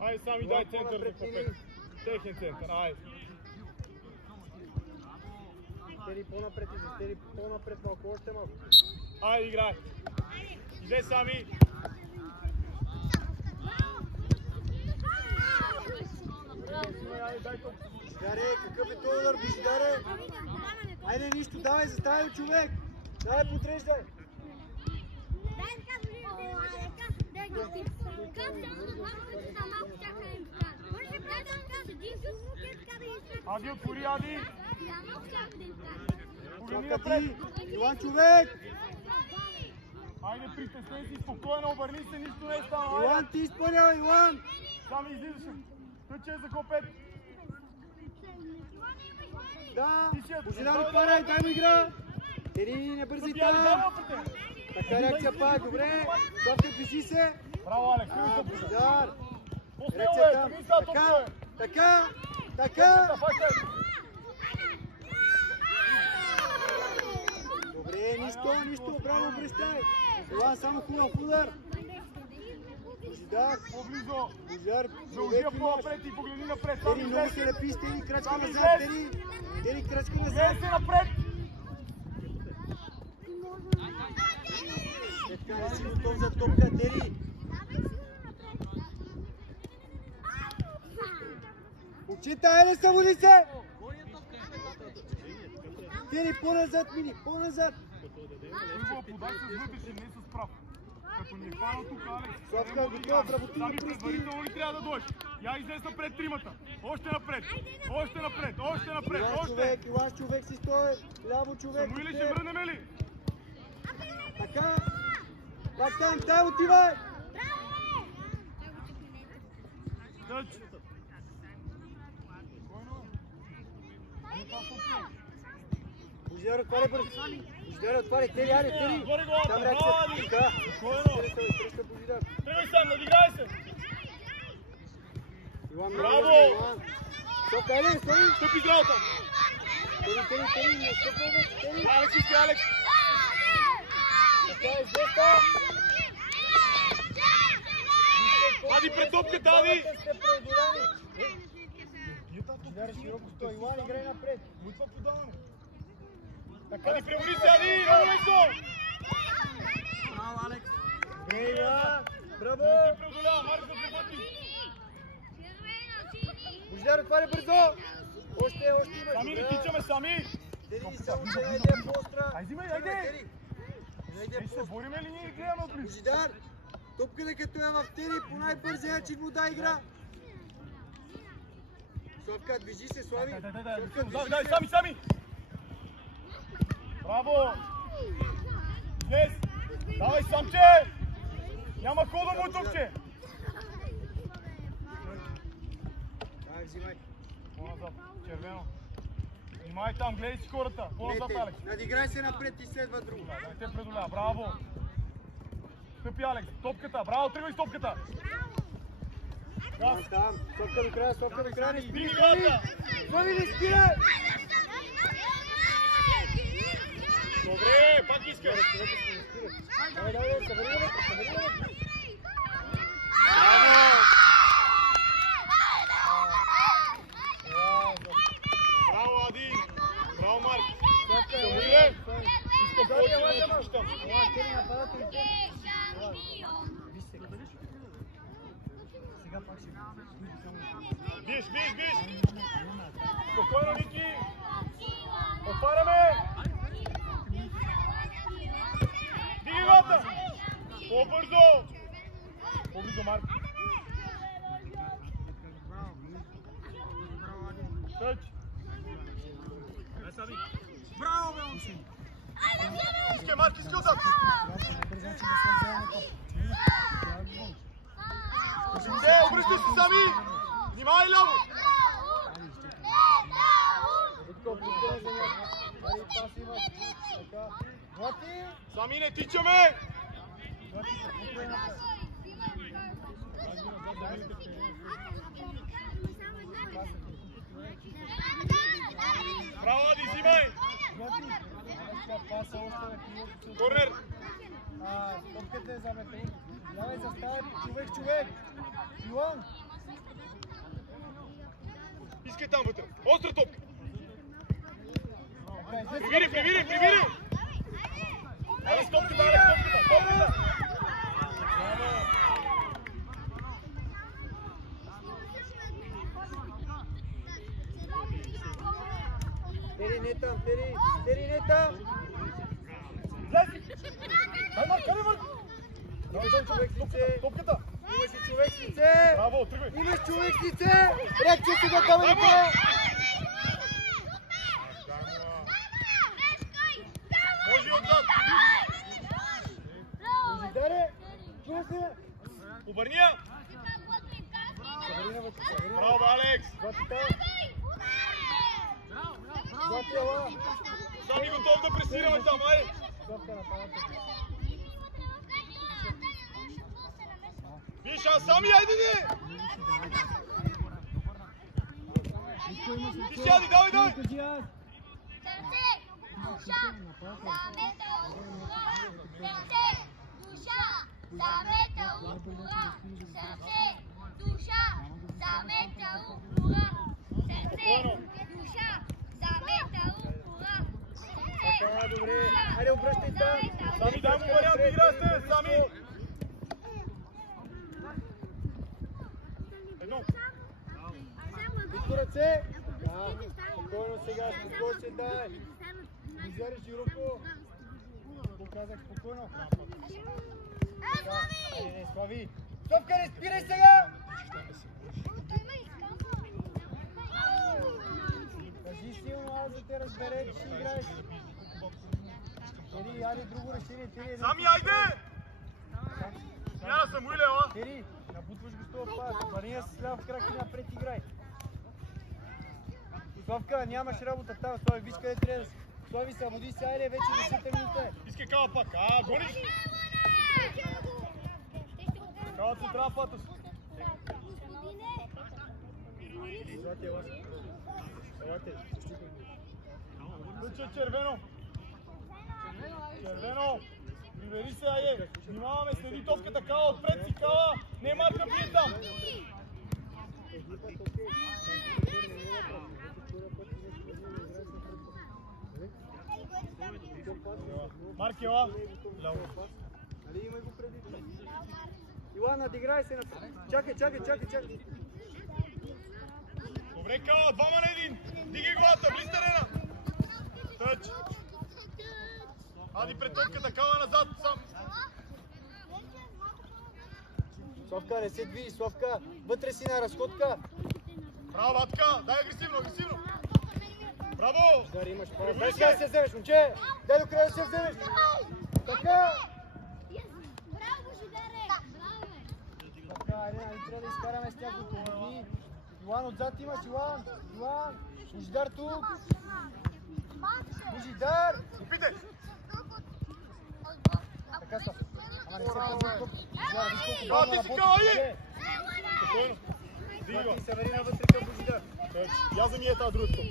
Айде, сами дай център за попет. Техен център, айде. Тери по-напред, тери по-напред малко, още малко. Айде, играй. Иде сами. Божидаре, какъв е този удар, Божидаре? Айде нищо, давай, заставай човек. Давай, подреждай. Ади, отвори, Ади. Погледни Чака напред. ти, Иван човек. Айде, притесни си, спокойно, обърни се, нищо не е станало. Иван, ти изпълнява, Иван. Сами излизаше. Тъче е за копет. Да, Божидар, отваряй, дай му игра. Тери, не бързи там. Така реакция пак, добре. Славка, движи се. Браво, Алекс, Божидар. реакция там. Така. Добре, нищо, браво, представи. Това само хубав удар. Божидар, По-близо. Божидар, Заужия по-напред и погледни напред. Тери, много се лепи, Тери, крачка назад, Тери, крачка назад. Гледай се напред. Така, не си готов за топка, Тери. Очита, айде, събуди се! Тери, по-назад мини, по-назад! Подай с вътрешни, не с прав. Като ни е хванал тук, Алекс. Славка, готов, работи на Сами пръсти. предварително ли трябва да дойдеш? Я излез напред тримата. Още напред. Иван човек си стои. Ляво човек. Само или ще върнем ли? Така. Пак там, тай отивай. Тъч. Божидар, отваря бързо. Божидар, отваря. Тери, айде, Тери. Там реакция. Така. Тръща Божидар. Тръгвай сам, надигай се. Иван, браво! Стоп, айде, стой. Стъпи игралата. Тери, не стъпва, Тери. Алекс, иска, Алекс. Така, известа. Ади пред топката, Ади. Божидар, широко стой. Иван, играй напред. Мутва подаване. Ади, превори се, Ади. Равай се. Браво, Алекс. Добре, Иван. Браво. Не те преодолява, Марк да превърти. Божидар, отваря бързо. Още има. Сами не тичаме, сами. Тери, само че найде по-остра. Айде, айде. Ще се бориме ли ние и гледаме отблизо? Божидар, топката като е в Тери, по най-бързия начин му дай игра. Славка, движи се, Слави. Дай, сами. Браво. Днес. Давай, самче. Няма хода му топче. Так, взимай. По-назад, червено. Внимай там, гледай си хората. По-назад, Алекс. Надиграй се напред и следва друго. Да, те предоля. Браво. Стъпи, Алекс. Топката. Браво, тръгвай с топката. Там. Стопка до края, не спри. Играта. Слави, не спирай. Добре, пак искаш. Давай, събери. Браво, Ади. Браво, Марк. Самуиле. Искам повече да отпущам. Биш. Спокойно, Ники. Отваряме. Диги играта. По-бързо, Марк. Тъч. Браво, бе, учи. Искай, Марк, искай отзад. Обръщай се сами. Внимай ляво. Сами не тичаме. Браво, Ади, взимай. Корнер. Топката е заметен. Давай, заставай, човек. Иван. Искай там вътре. Остра топка. Привири! Айде с топката, топката. Тери не там, Тери не там. Къде върви? Имаш човек с лице. Топката. Имаш човек с лице. Браво, тръгвай. Имаш човек с лице. Реакция сега камерите. Може и отзад. Божидаре, чува се. Обърни я. Браво, Алекс. Сами готов да пресираме там, айде. Виж, а сами, айде не! Ти сяди, давай! Добре, айде обръщай там. Сами, дай му вариант, игра сте, сами! Едно. Виско ръце. Да, спокойно сега, спокойно се дай. Изяри широко. Показах спокойно. Не, Слави. Стопка, не спирай сега! Кажи силно, аз да те разбере, че си играеш. Тери, айде друго решение, Тери. Сами, айде! Няма съм уилела. Тери, набутваш го с това пас. Мария се слява в крак и напред играй. Славка, нямаш работа там, Слави, виж къде трябва да си. Слави, събуди се, айде, вече 10 минута е. Искай кава пак, гониш? Кава ти трябва патос. Злати, ела. Елате, Ключе червено. Червено. Привери се, айде. Внимаваме, следи топката, кава отпред си, кава. Не марка бие там. Марк, ела. Нали има го преди? Иван, надиграй се напред. Чакай. Добре, кава, 2 на 1. Дигай главата, близ терена. Тъч. Ади пред топката, кава назад сам. Славка, не се движи, Славка. Вътре си на разходка. Браво, Батка, дай агресивно. Браво! Дари, имаш право. Дай сега да се вземеш, момче! Дай до края да се вземеш! Така! Така, айде, нали трябва да изкараме с тяхното. Йоан, отзад имаш, Йоан! Божидар тук! Божидар! Опитай! Така са. Ама не се пазва тук. А, ти си кава, айде! Спокойно. Дива. Ти се вери навътре към Божидар. Я за ми е тази другата.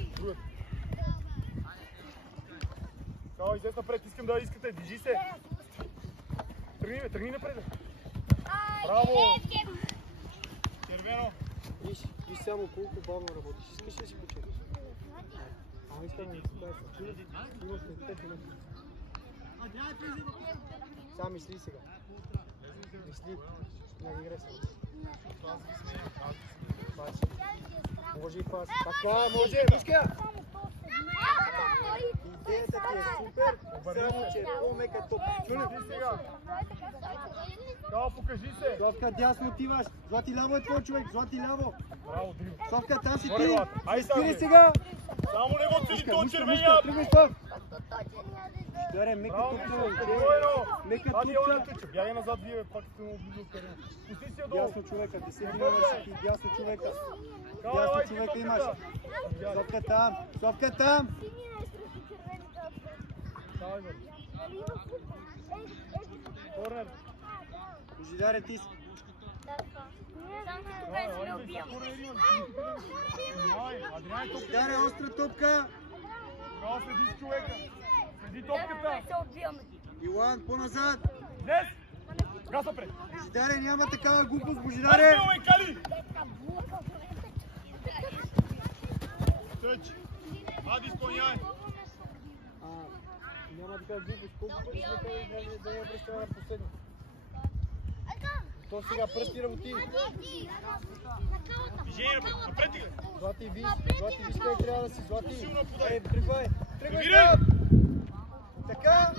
Кава, излез напред, искам да искате, движи се. Тръгни напред. Браво! Червено. Виж само колко бавно работиш. Искаш ли си почерпиш? Ама искам да изкажа. Имаш след 5 минути. Сам мисли сега. Мисли. Надиграй се. Пас. Може и пас. Така, може. Вижка! Идеята ти е супер. Само, че по-мека топ. Чули? Сега. Кава, покажи се. Славка, дясно отиваш. Злати ляво е твой човек. Злати ляво. Браво, Дриво. Славка, там си Горе, ти. Влад. Ай, Спири Слави. сега. Само не го цели то червения. Тръгвай, Слав. Даре, мека топче. Спокойно. Мека Ади, ела топче. тъча. Бягай назад, вие пак сте му облизал терена. Пусти си я долу. Дясно човека, 10 номер си ти. Дясно човека. Кава, Дясно елайки човека имаш. топката. Славка там. Славка там. Давай, бе. Корнер. Божидаре, ти си. Божидаре, остра топка. Кава, следи с човека. Следи топката. Илан, по-назад. Днес. Гаса пред. Божидаре, няма такава глупост, Дай, Божидаре. Кали. изпълнявай. Няма да кажа Димко, колко пъти сме казали да не обръщаме на последно. То сега пръсти работи. Движение, напред ти гледай. Злати, виж къде трябва да си, Злати. Силно подай. Тръгвай. Тръгвай. Така.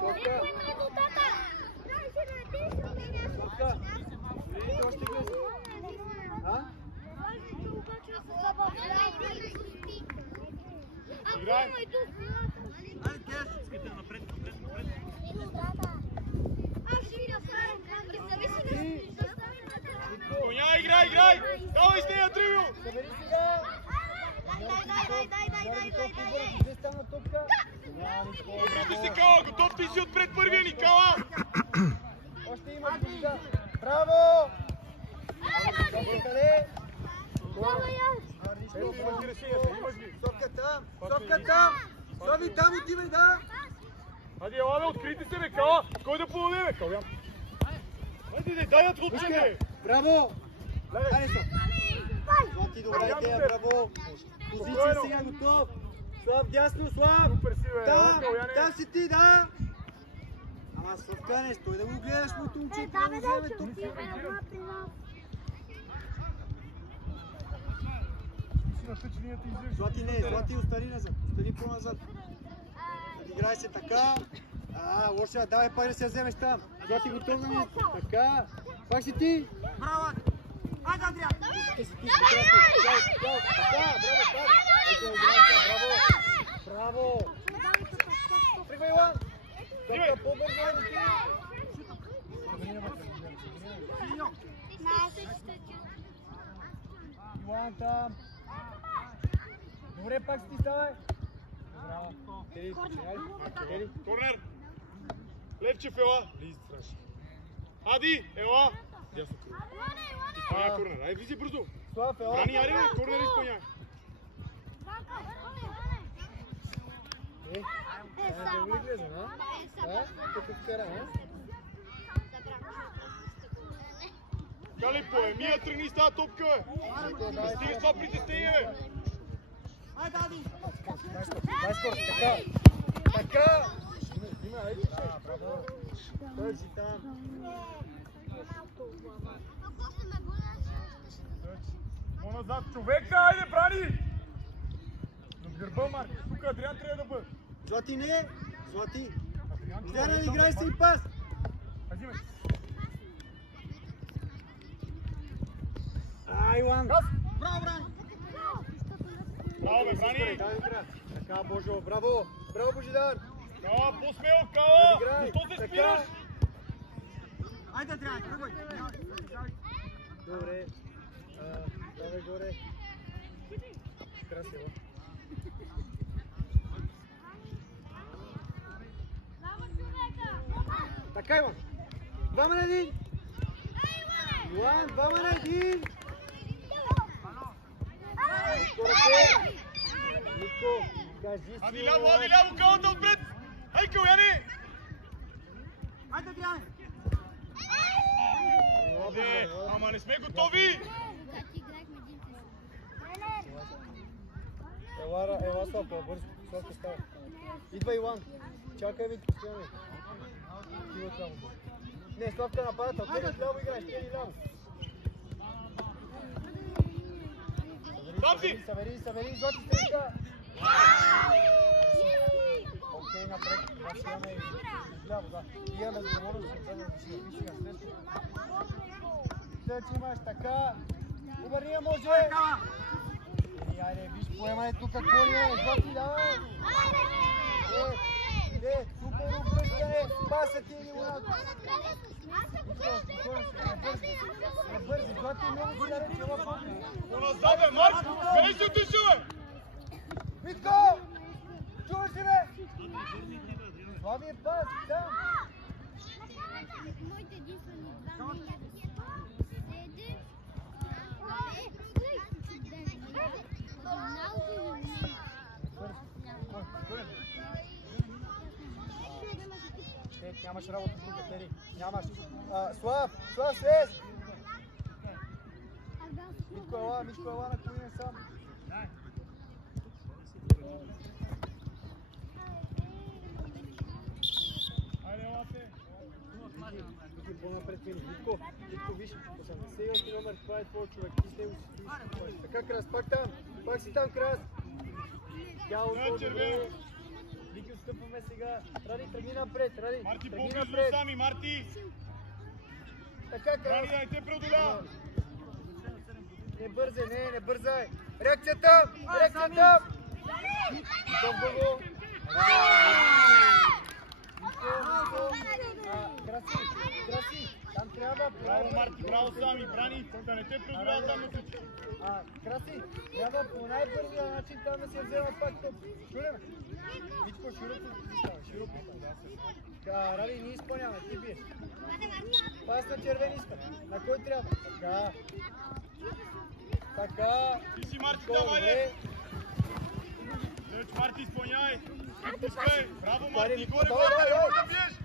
Топка. Видите, още гледа. Играем. Изпълнявай, играй. Давай с нея, Тривио. Събери сега. Где стана топка? Обрати се, Кала. Готов ти си отпред първия ни, Кала. Още има близа. Браво! Къде? Имаш ги решението, имаш ги. Сопка там! Слави, там отивай, да! Хайде, ела, открийте се, бе, Кала. Кой да поведе, бе, Калян? Хайде, дай да отвучим, бе. Браво! Злати, добра идея, браво! Позиция сега готов! Слав, дясно, Слав! Супер си, бе. Там си ти, да! Ама Славка, не стой да го гледаш, моето момче, трябва да вземе тук. Злати, не, Злати, остани назад, остани по-назад. Играй се така. Лоша, давай пак да се вземеш там. Злати, готов ли? Така. Пак си ти. Браво! Айде, Адриан! Ти си ти, прекрасно. Така, браво. Тръгвай, Иван. Така, по-бързо, айде ти. Иван там. Добре, пак си ти ставай. Браво. Тери. Корнер. Левчев, ела. Лиз, страшно. Ади, ела. Дясно кръг. Изпълнява корнер. Ай, влизи бързо. Слав, ела. Рани, ари, бе, корнер изпълнява. Не го ли гледа, а? Като вкара, а? Кали, поемия, тръгни с тази топка, бе. Не стига с това притеснение, бе. Айде, Ади! Дай скоро, така! Има, айде, браво! Държи там! По-назад, човека, айде, брани! До гърба, Марк, тук Адриан трябва да бъде. Злати, не! Злати! Изляна, играй се и пас! Азиме. Иван! Браво, Брани! Браво, бе, брани! Така, Божо, браво! Браво, Божидар! Кала, по-смело, Кала! Защо се спираш? Айде, Адриан, тръгвай! Добре. Давай горе. Красиво. Така, Иван! 2 на 1! Иван, 2 на 1! Нико, кажи си... Ади ляво, Калата отпред! Ай, Каляне! Айде, Адриан! Ама не сме готови! Ела, Славка, бързо, Славка става. Идва Иван. Чакай, ви, стояме. Ти от ляво. Не, Славка нападател, те от ляво играеш, те ляво. Събери, Злати стрелка. Окей, напред, това ще имаме и ляво, да. Имаме отговорност, да си написи на срещу. След имаш така. Обърния може. Айде, виж, поемай тук какво ли е. Злати, давай. Иде, супер обръщане. Паса ти един лад. Не бързи, Злати, много си нарече лапа. По-назад, бе, Марк! Къде си отишъл, бе? Митко! Чуваш ли, бе? Слави е пас, там. Нямаш работа тук, Тери. Нямаш. Слав, слез! Митко, ела на колине сам. Айде, елате. Вики по-напред мини. Митко, виж, 88 номер, това е твой човек. Ти с него си стоиш. Така, Крас, пак там. Пак си там, Крас. Тялото, добре. Вики, отстъпваме сега. Ради, тръгни напред, Ради. Марти, Тръгни по-близо напред. сами, Марти. Така, Крас. Рани, дай те преодоля. Не бързай, не бързай. Реакцията! Реакцията! Добро! Краси! Там трябва... Браво, Марти, браво сами. Брани, да не те преодоляват там на всички. Краси! Трябва по най-бързия начин там да се взема пак топ. Шулеме! Митко, широко. Ради, ние изпълняваме, ти биеш. Пас на червен иска. На кой трябва? Така. Ти си, Марти, там, айде. Теч, Марти, изпълнявай. Пускай. Браво, Марти, горе, главата, не можеш да биеш.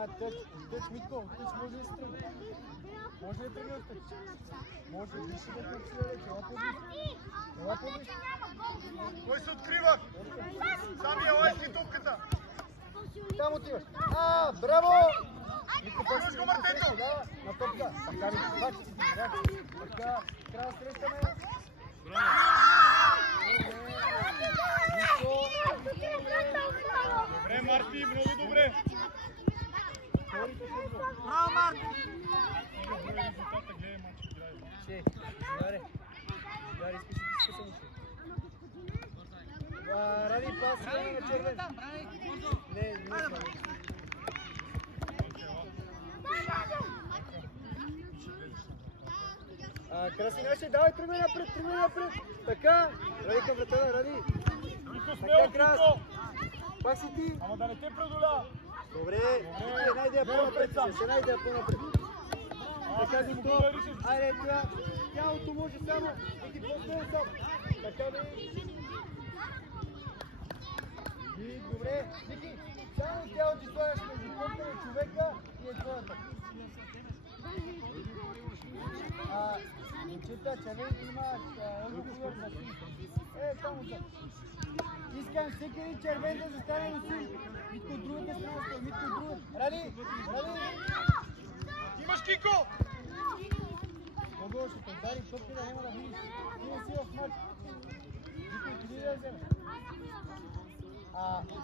Митко, тъч може да се тръгне. Може да тръгне от тъч. Може да виж да тъч вече. Ела по-близо. Кой се открива? Сами елай си топката. Там отиваш. Браво! Върш го, Мартето! На топка. Така ви, пак си реакция. Така, трябва да срещаме. Добре, Марти, много добре. Браво, Марти! Резултата, гледай, мачо, гледай. Даре, искаш да се Ради, пас на червен. Не искам. Краси наше, давай, тръгвай напред. Така, Ради към вратата, Ради. Нико, смело, Нико. Пак си ти. Ама да не те преодоля. Добре, една идея по-напред. Така си стоп. Айде, тялото може само да ти по-смело сам. Така бе. И добре, Ники, само тялото ти слагаш между пътя на човека и твоята. Момчета, че не имаш отговор за ти. Само за. Искам всеки един червен да застане на си. Митко от другата страна, Митко от другата. Ради! Имаш, Кико! Много ще те удари, топки да няма да видиш. Ти не си в матч. Митко, отиди да я вземеш.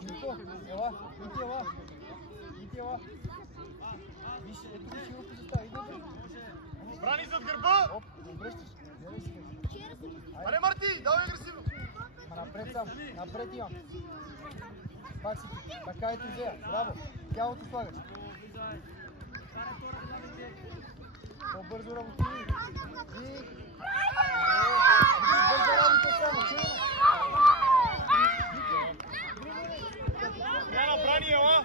Митко, ела. Виж, ето го широко застава. Иди добре. Брани зад гърба! Оп, обръщаш. Аре, Марти, давай агресивно! Напред имам. Пак си, така ето взея. Браво. Тялото слагаш. По-бързо работи. И... Бързо работа само, чуем. Няма Брани, ела!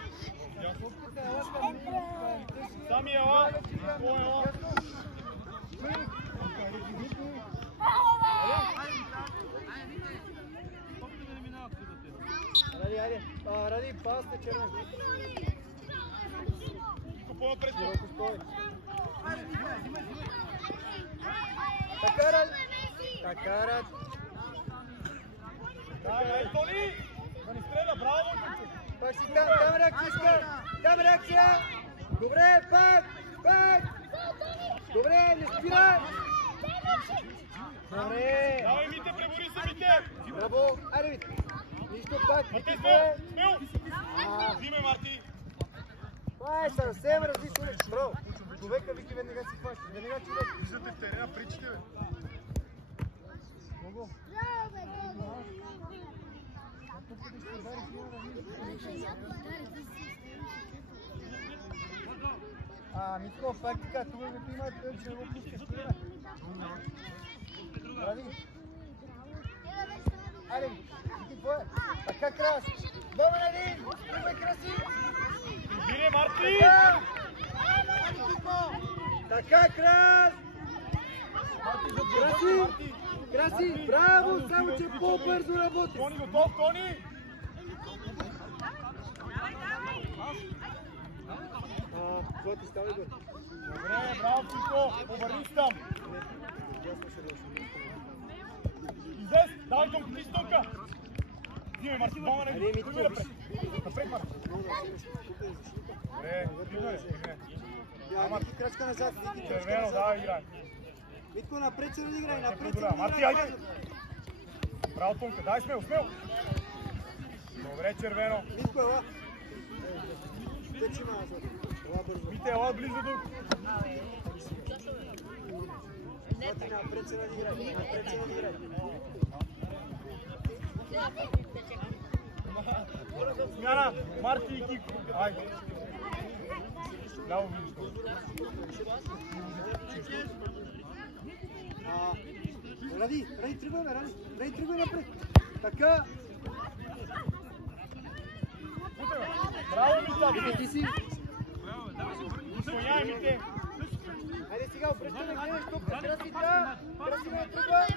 Сами ела! Кой ела? Ради, пас на червен. Нико, по-напред! Широко стой. Така, Ради. Дай, Тони! Да ни стреля, браво, Тъчо! Пак си там реакция иска. Там реакция. Добре, пак. Добре, не спирай. Добре. Давай, Мите, пребори се, Мите! Браво. Айде, Мите. Нищо пак. Марти, смел! Взиме, Марти! Това е съвсем различно нещо. Браво. Човека, Вики, веднага си хваща. Веднага човек. Виждате в терена, причите, бе! Много. Митко, пак така, тук не приемат, че не го пускаш. Ради. Айде, Вики, кой е? Така, Крас. Домен един. Тръгвай, Краси. Бире, Марти! Така, Крас. Краси, браво, само че по-бързо работи. Тони, готов, Тони! Злати, ставай горе. Добре, браво, Фико. Обърни се там. Излез, давай Тонко, ти си Тонка. Взимай, Марти, двама не го. Тръгвай напред. Напред, Марти. Добре, тръгвай. Марти, крачка назад. Червено, давай, играй. Митко, напред се не играй, напред се Добре, Марти, айде. Браво, Тонка, дай смело, смело. Добре, червено. Митко, ела. Течи ма назад. Ела бързо. Мите, ела близо до... Злати, напред се не играй, напред се не играй. Смяна, Марти и Кико. Айде. Ляво виждаш. Ради, тръгвай, Ради, тръгвай напред. Така. Браво, Мита! Ти си. Изпълняй, Мите! Хайде сега, обръщай да гледаш тук. Красита! Красита, тръгвай!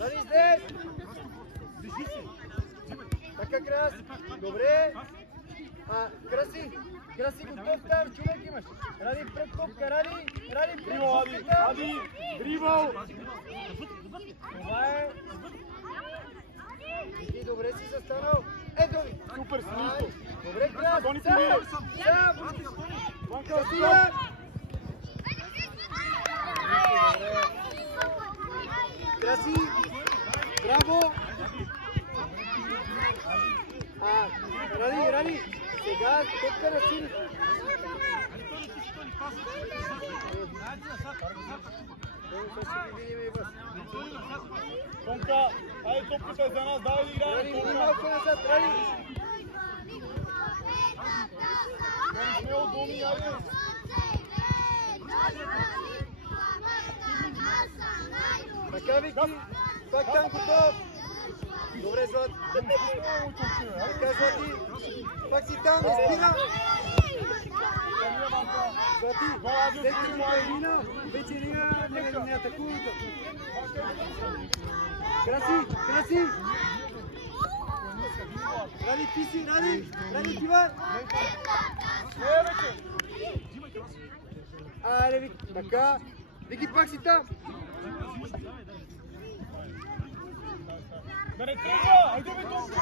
Ради, здесь! Държи се! Така, Крас! Добре! Краси, готов там, човек имаш! Ради, пред топка, Ради, пред топката! Ади! Дрибъл! Това е... Ти добре си застанал! Ето ви! Супер, си нищо! Добре, Крас! Тони, ти Сам! Красива! Краси! Браво! Ради! Сега топка на сили! Тонка, айде топката е за нас, давай да играем! Ради, мини малко назад, Ради! Смело, Доми, айде! Така, Вики! Пак там готов! Добре, Злати! Така, Злати! Пак си там, изпира! Злати! След като е мина, вече не атакувате! Краси! Ради, ти си! Ради, дивай! Айде, Вики! Така! Вики, пак си там! Да не тръгва! Айде бе, Тонка!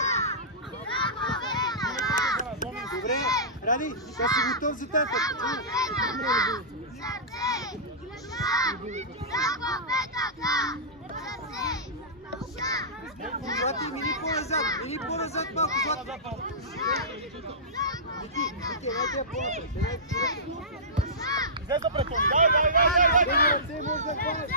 Добре, Ради, сега си готов за тази път. Злати, мини по-назад малко, Злати. Вики, една тя по-назад. Излеза пред Тони, дай! Една ръце може да хванеш,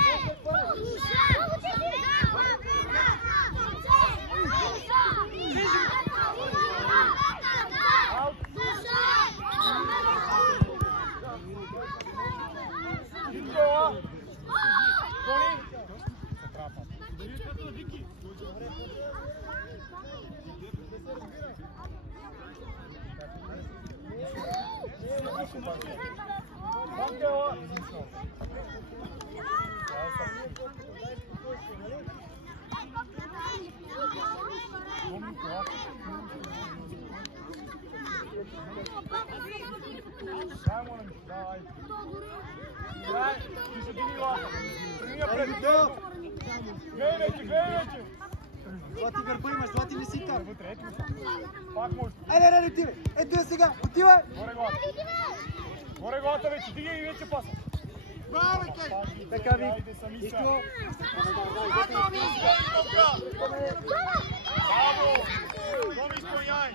Злати гърба имаш, Злати не си там. Айде, Ради, ти бе! Ето я сега, отивай! Горе главата вече, дигай и вече паса. Така, Вики, Исто. Браво! Тони, изпълняй!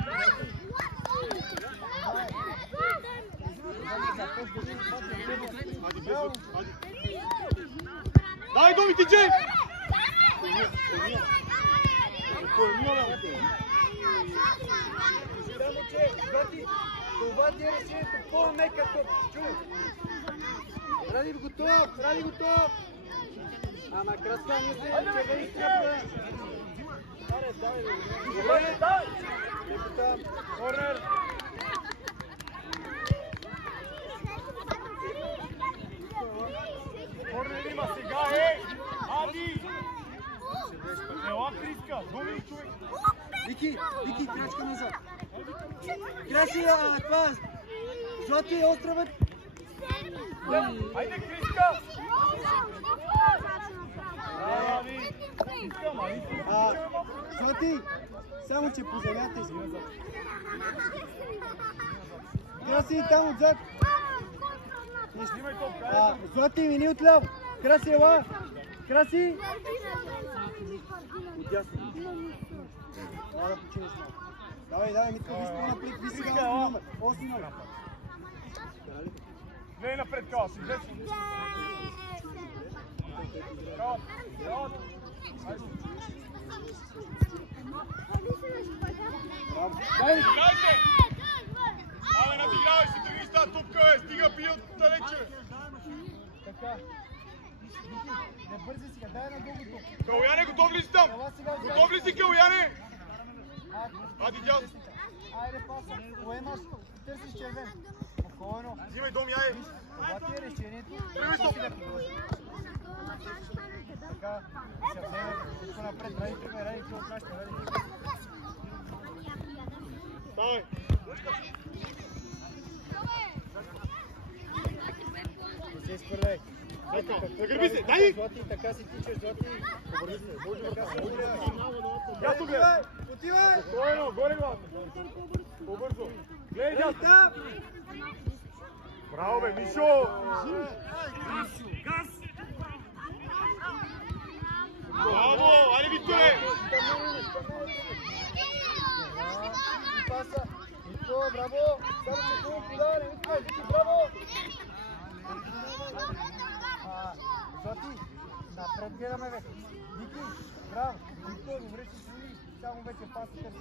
Дай Доми, ти Джей! Злати, това ти е решението, по-мека топ, чуй! Ради готов! Ама краска не се, че да изтръпва! Добре, дай! Леко там! Корнер! Корнер има сега, Ади! Ела Криска, Доми човек! Вики, крачка назад! Краси, това! Злати, острова! Айде, Кришка! Злати, само че по земята изглежда. Краси, там отзад. Снимай топка. Злати, мини отляво. Краси, ела. Краси. Отясно. Трябва да починеш малко. Давай, Митко, виж по напред, виж сега 8 номер. 8 номер. Не напред, Кала, си взеш. Кала, Дай! Абе, надигравай се, тръгни с тази топка, бе, стига пи от далече. Така. Не бързи сега, дай една дълго. Калуяне, готов ли си там? Готов ли си, Калуяне? Ади, дясно. Айде, паса. Поемаш, търсиш червен. Спокойно. Взимай дом, яй. Това ти е решението. Тръгвай стоп. Така, ще вземе, всичко напред, ради тръгвай, ради какво краща, ради. Ставай. Не се изхвърляй. Загърби се, дай! Злати, така си тичаш, Злати. Обърни се, може така се обърни. Я тук, бе. Отивай! Спокойно, горе главата. По-бързо. Гледай, дясно. Браво, бе, Мишо! Браво! Айде, Викторе! Паса. Митко, браво! Само че хубаво подаване, Митко, Вики, браво! Злати, напред гледаме, бе. Вики, браво! Митко, добре си чули, само вече пасите.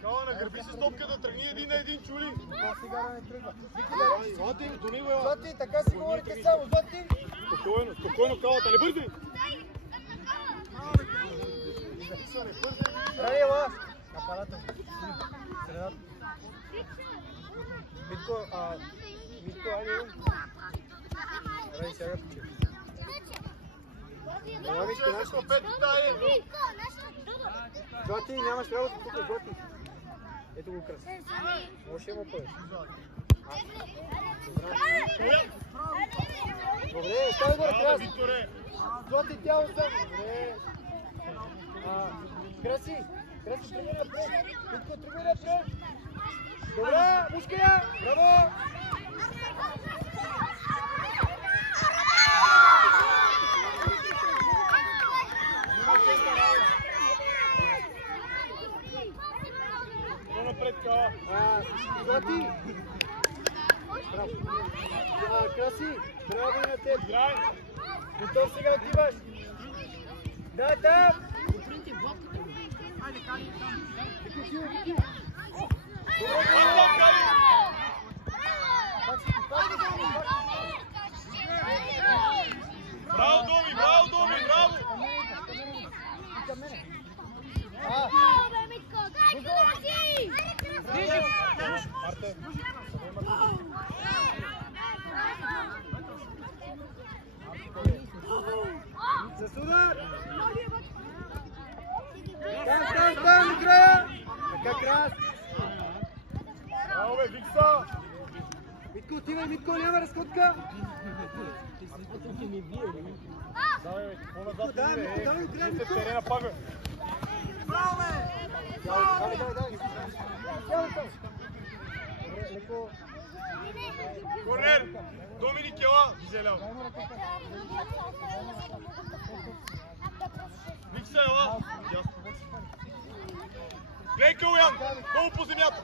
Кала, нагърби се стопката, тръгни един на един, чули. Това сега да не тръгва. Вики, далеч. Злати, до него, бе. Злати, така си говорите само, Злати! Спокойно, спокойно, Калата, не бързи! Ради, ела! Апарата. Средата. Митко, айде. Ради, сега почи. Това Мишо е за петата, е. Злати, нямаш работа тук, Злати. Ето го краси. Може да му поеш. Добре, ставай горе, Браво, краси. Викторе! Злати, тяло са. Добре. Краси, тръгвай напред. Митко, тръгвай напред. Добре, пускай я. Браво. Напред, Кала! Злати. Браво. Краси, браво на теб. Играй! Готов сега отиваш. Да, там. Браво, Доми, браво, Доми, браво! С удар! Там, края! Така края! Браво, бе, Викса! Митко, отивай, Митко, няма разходка! Давай, бе, по-назад Давай, не Митко, давай, бе, край, не се Митко! терена пак, бе. Браво, бе! Давай! Давай там! Добре, леко! Корнер! Доминик Ела, Гизеляв. Дай му ръката! Викса Ела. Ясно. Глей, Калуян! Долу по земята!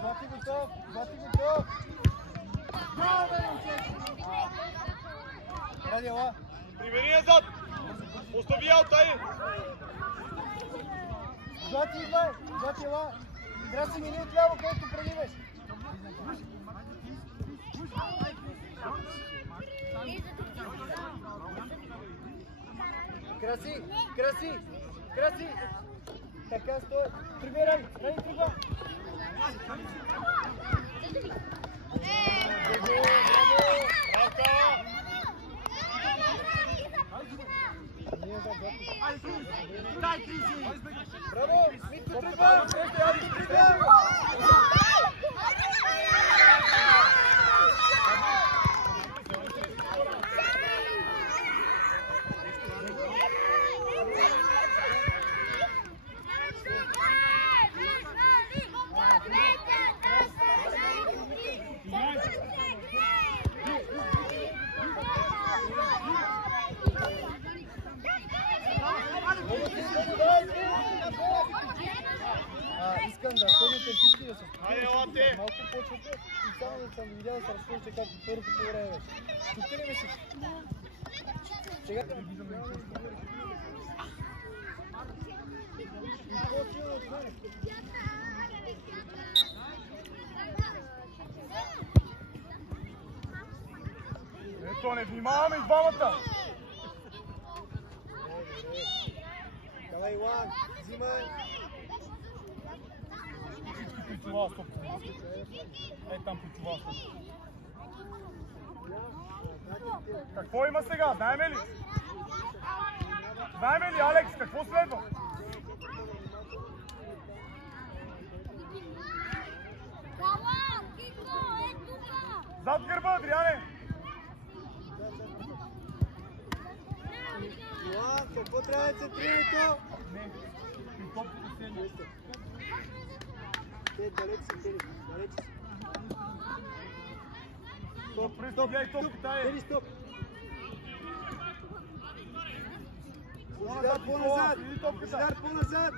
Злати готов! Злати готов! Браво, бе, момче! Ради, ела! Примери назад! Остави аута, е! Злати, идвай! Злати, ела! Трябва да си мини отляво, колкото преди беше! Краси! Краси! Краси! Така стой! Тръгвай, Ради! Ради, тръгва! Браво, Кала! Дай, Криси! Браво! Митко, тръгва! Ади, тръгва! Искам да седнете всички да се Хайде, спокойно, елате! малко почвате и само да съм видял да се разходите както първото по време беше. Чухте ли ме си? Сега да виждам да ничего ще бъде. И по-силно от мене. Ето, не внимаваме и двамата! Давай, Илан, взимай. Всички при това стоп. Там при това стоп. Какво има сега? Знаеме ли? Знаеме ли, Алекс, какво следва? Зад гърба, Адриане! Илан, какво трябва да центрирането? Не, при топката седня. Те, далеч си, далеч си. Стоп, стоп, гледай топката е. Тери, стоп. Удар по-назад, удар по-назад.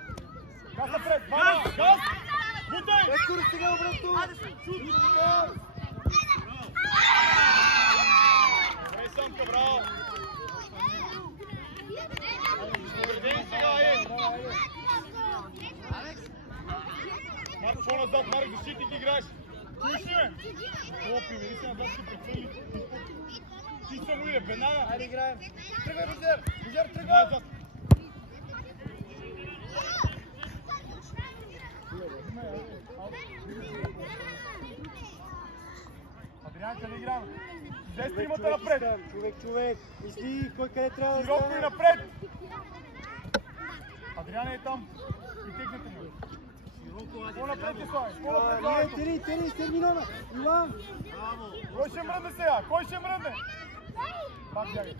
Газ напред, баба, газ! Бутай! Ескоро сега обратно. Добре, Самка, браво! Добре, сега е! Марко, по-назад, Марк, защитник играеш! Чуеш ли ме? О, примери се назад, ще прецели. Ти само иде, веднага! Хайде играем. Тръгвай, Бузер! Бузер, тръгвай! Назад! Адрианка, не играме. Взе стримата напред. Човек. Мисли кой къде трябва да Широко и напред. Адриан е там. Притегнете му. По-напред е слай. По-напред е. Тери, терминаме. Илан. Кой ще мръдне сега? Кой ще мръдне? Пак бягай.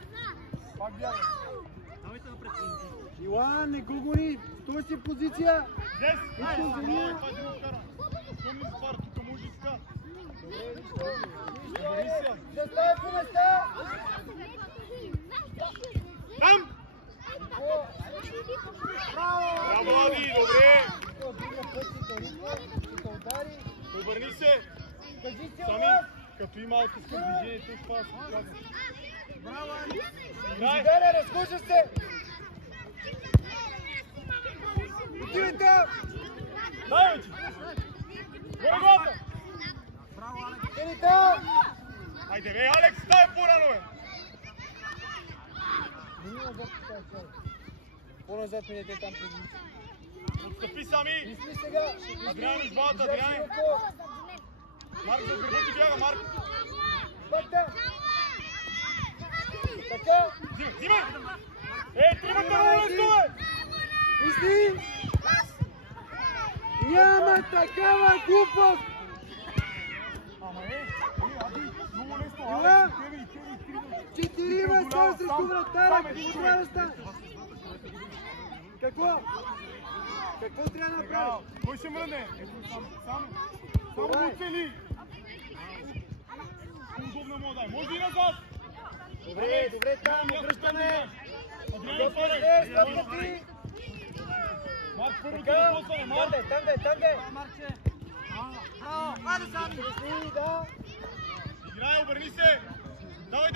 Илан, не го гони. Той си позиция. Дес! Искам за нея. Това е друго вкара. Що ми затваря? Тук може и така. Добре си. Да става по места. Там! Браво, Ади, добре! Обърни се! Сами, като има малко скъп движението, това се казва. Браво, Ади! Играй! Изигаля, разхожда се! Отивайте! Дай, вече! Горе главата! Тените! Айде, бе, Алекс, дай по-рано, бе! По-назад минете там преди. Отстъпи сами! Мисли сега! Адриан из балата, Адриане! Марк, за гърба ти бяга, Марк! Пак там! Така! Взимай! Тримата на улесто, бе! Мисли! Няма такава глупост! Ама Ади, много лесно, Илан! Алекс, Четирима са срещу вратаря! Какво трябва да стане? Какво? Какво трябва да направиш? Кой ще мръдне? Ето само го цели! Удобно му дай, може и назад! Добре, там, връщане! Адриан, Стопите, стопите! Марк, първо ти напосване, Марк! Там де! Марче! Браво! Айде сами! Мисли, да! Играй, обърни се! Давай!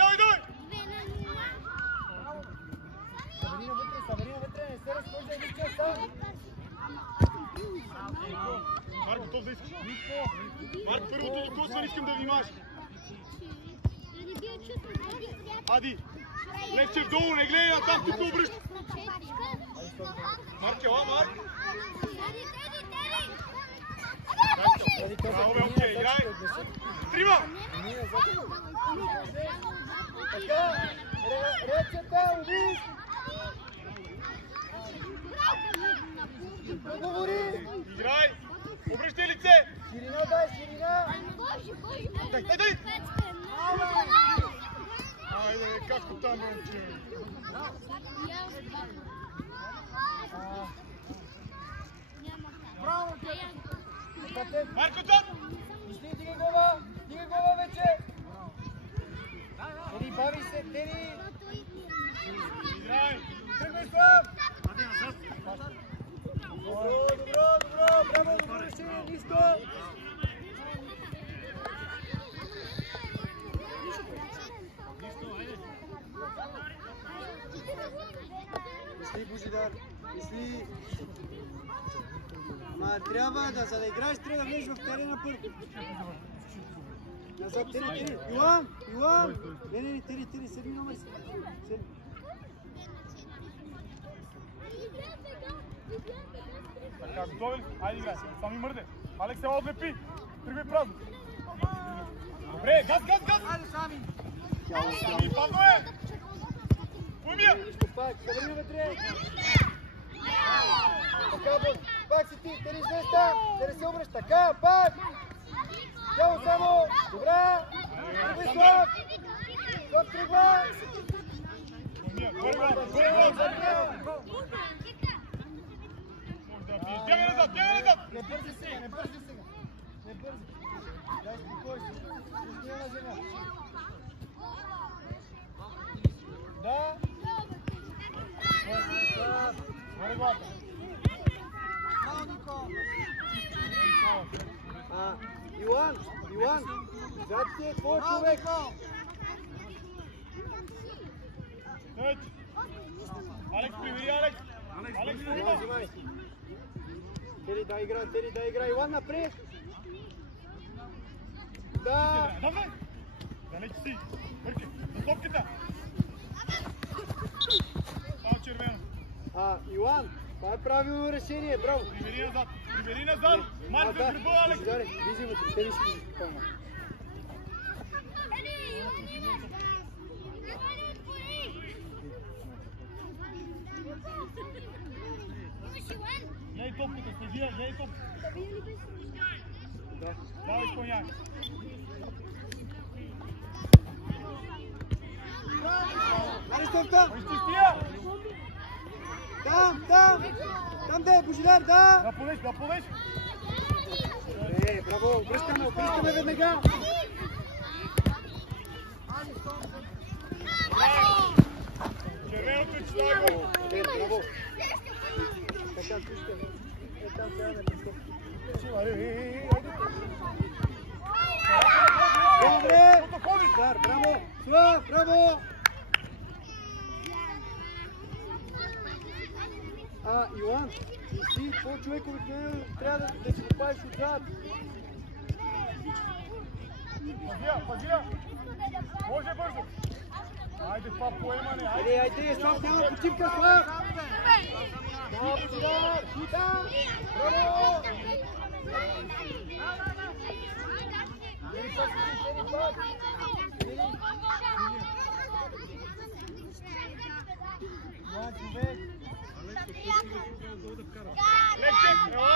Саварина вътре, не се разхожда един час сам! Марк, готов да искаш? Марк, първото докосване искам да внимаш! Ади! Левчев долу, не гледай натам, тук обръща! Марк, ела, Марк! Браво, бе, окей, играй! Трима! Така! Речета, убий! Договори! Играй! Обръщай лице! Ширина дай, ширина! Дай! Айде, както там, момче! Браво! Марко, отзад! Мисли, дигай глава вече! Тери, бави се, Тери! Играй! Тръгвай сам! Добро, браво! нищо! Мисли, Божидар, мисли! Ама трябва да, за да играеш, трябва да влезеш в терена първо. Назад, Тери! Йоан! Йоан! Не, Тери, седми номер си. Така, готови ли? Айде играй, сами мърде. Алекс, ела отлепи. Тръгвай празно. Добре, газ! Айде, Сами! Сами, падно е! Умия! Нищо пак, събрани вътре! Така, Бог, пак си ти, Тери звезда! Тери се обръща, така, пак! Тяло само! Добра! Тръгвай, Слав! Слав тръгва! Умия, горе гол! Бягай назад! Не бързи сега! Не бързи! Дай спокойно! Пусни на земя! Да! Горе главата! Браво, Нико! Йоан! Зад ти е твой Браво, човек! Нико! Алекс, привери, Алекс! Алекс, Йоан, взимай! Тери, дай игра! Йоан, напред! Да! Давай! Далеч си! Бърки! За топката! Само червено! Йоан, това е правилно решение, браво! Привери назад! Марк за гърба, Алекс! Вижи вътре, Тери ще ги изпълня. Гледай топката, стъжия, гледай топката! Да, изпълняй! Аристовка! Изчистия! Там да е, Божидар, да! Да полеш! Браво, обръщаме веднага! Червеното читава го! Браво! Така, слушайте. Там сега не прескоп. Добре! Браво! Слав, браво! Йоан, ти, твой човек обикновено трябва да си попадеш отзад. Пазия! Може бързо! Айде, това поемане! Айде, Слав, няма почивка, Слав! Да, Божидар! Да! Браво! Тери пак! Йоан, човек! Лекче! Ела!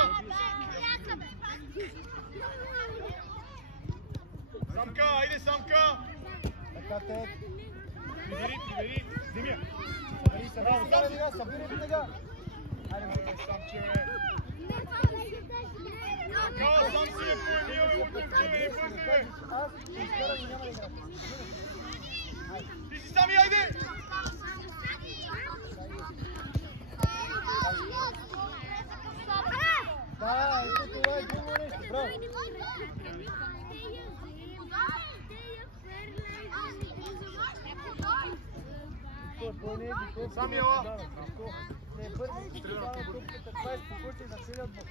Самка, айде самка! Така те! Привери! Земя! Събери веднага! Айде, самче, бе! Така, сам си е поемил, утовче, бе, бързи, бе! Аз изкарам и няма да играм. Ти си сами, айде! Да, ето това е друго нещо, браво! Сами ела! Не бързи, това е топката, това е спокойно за целият блок.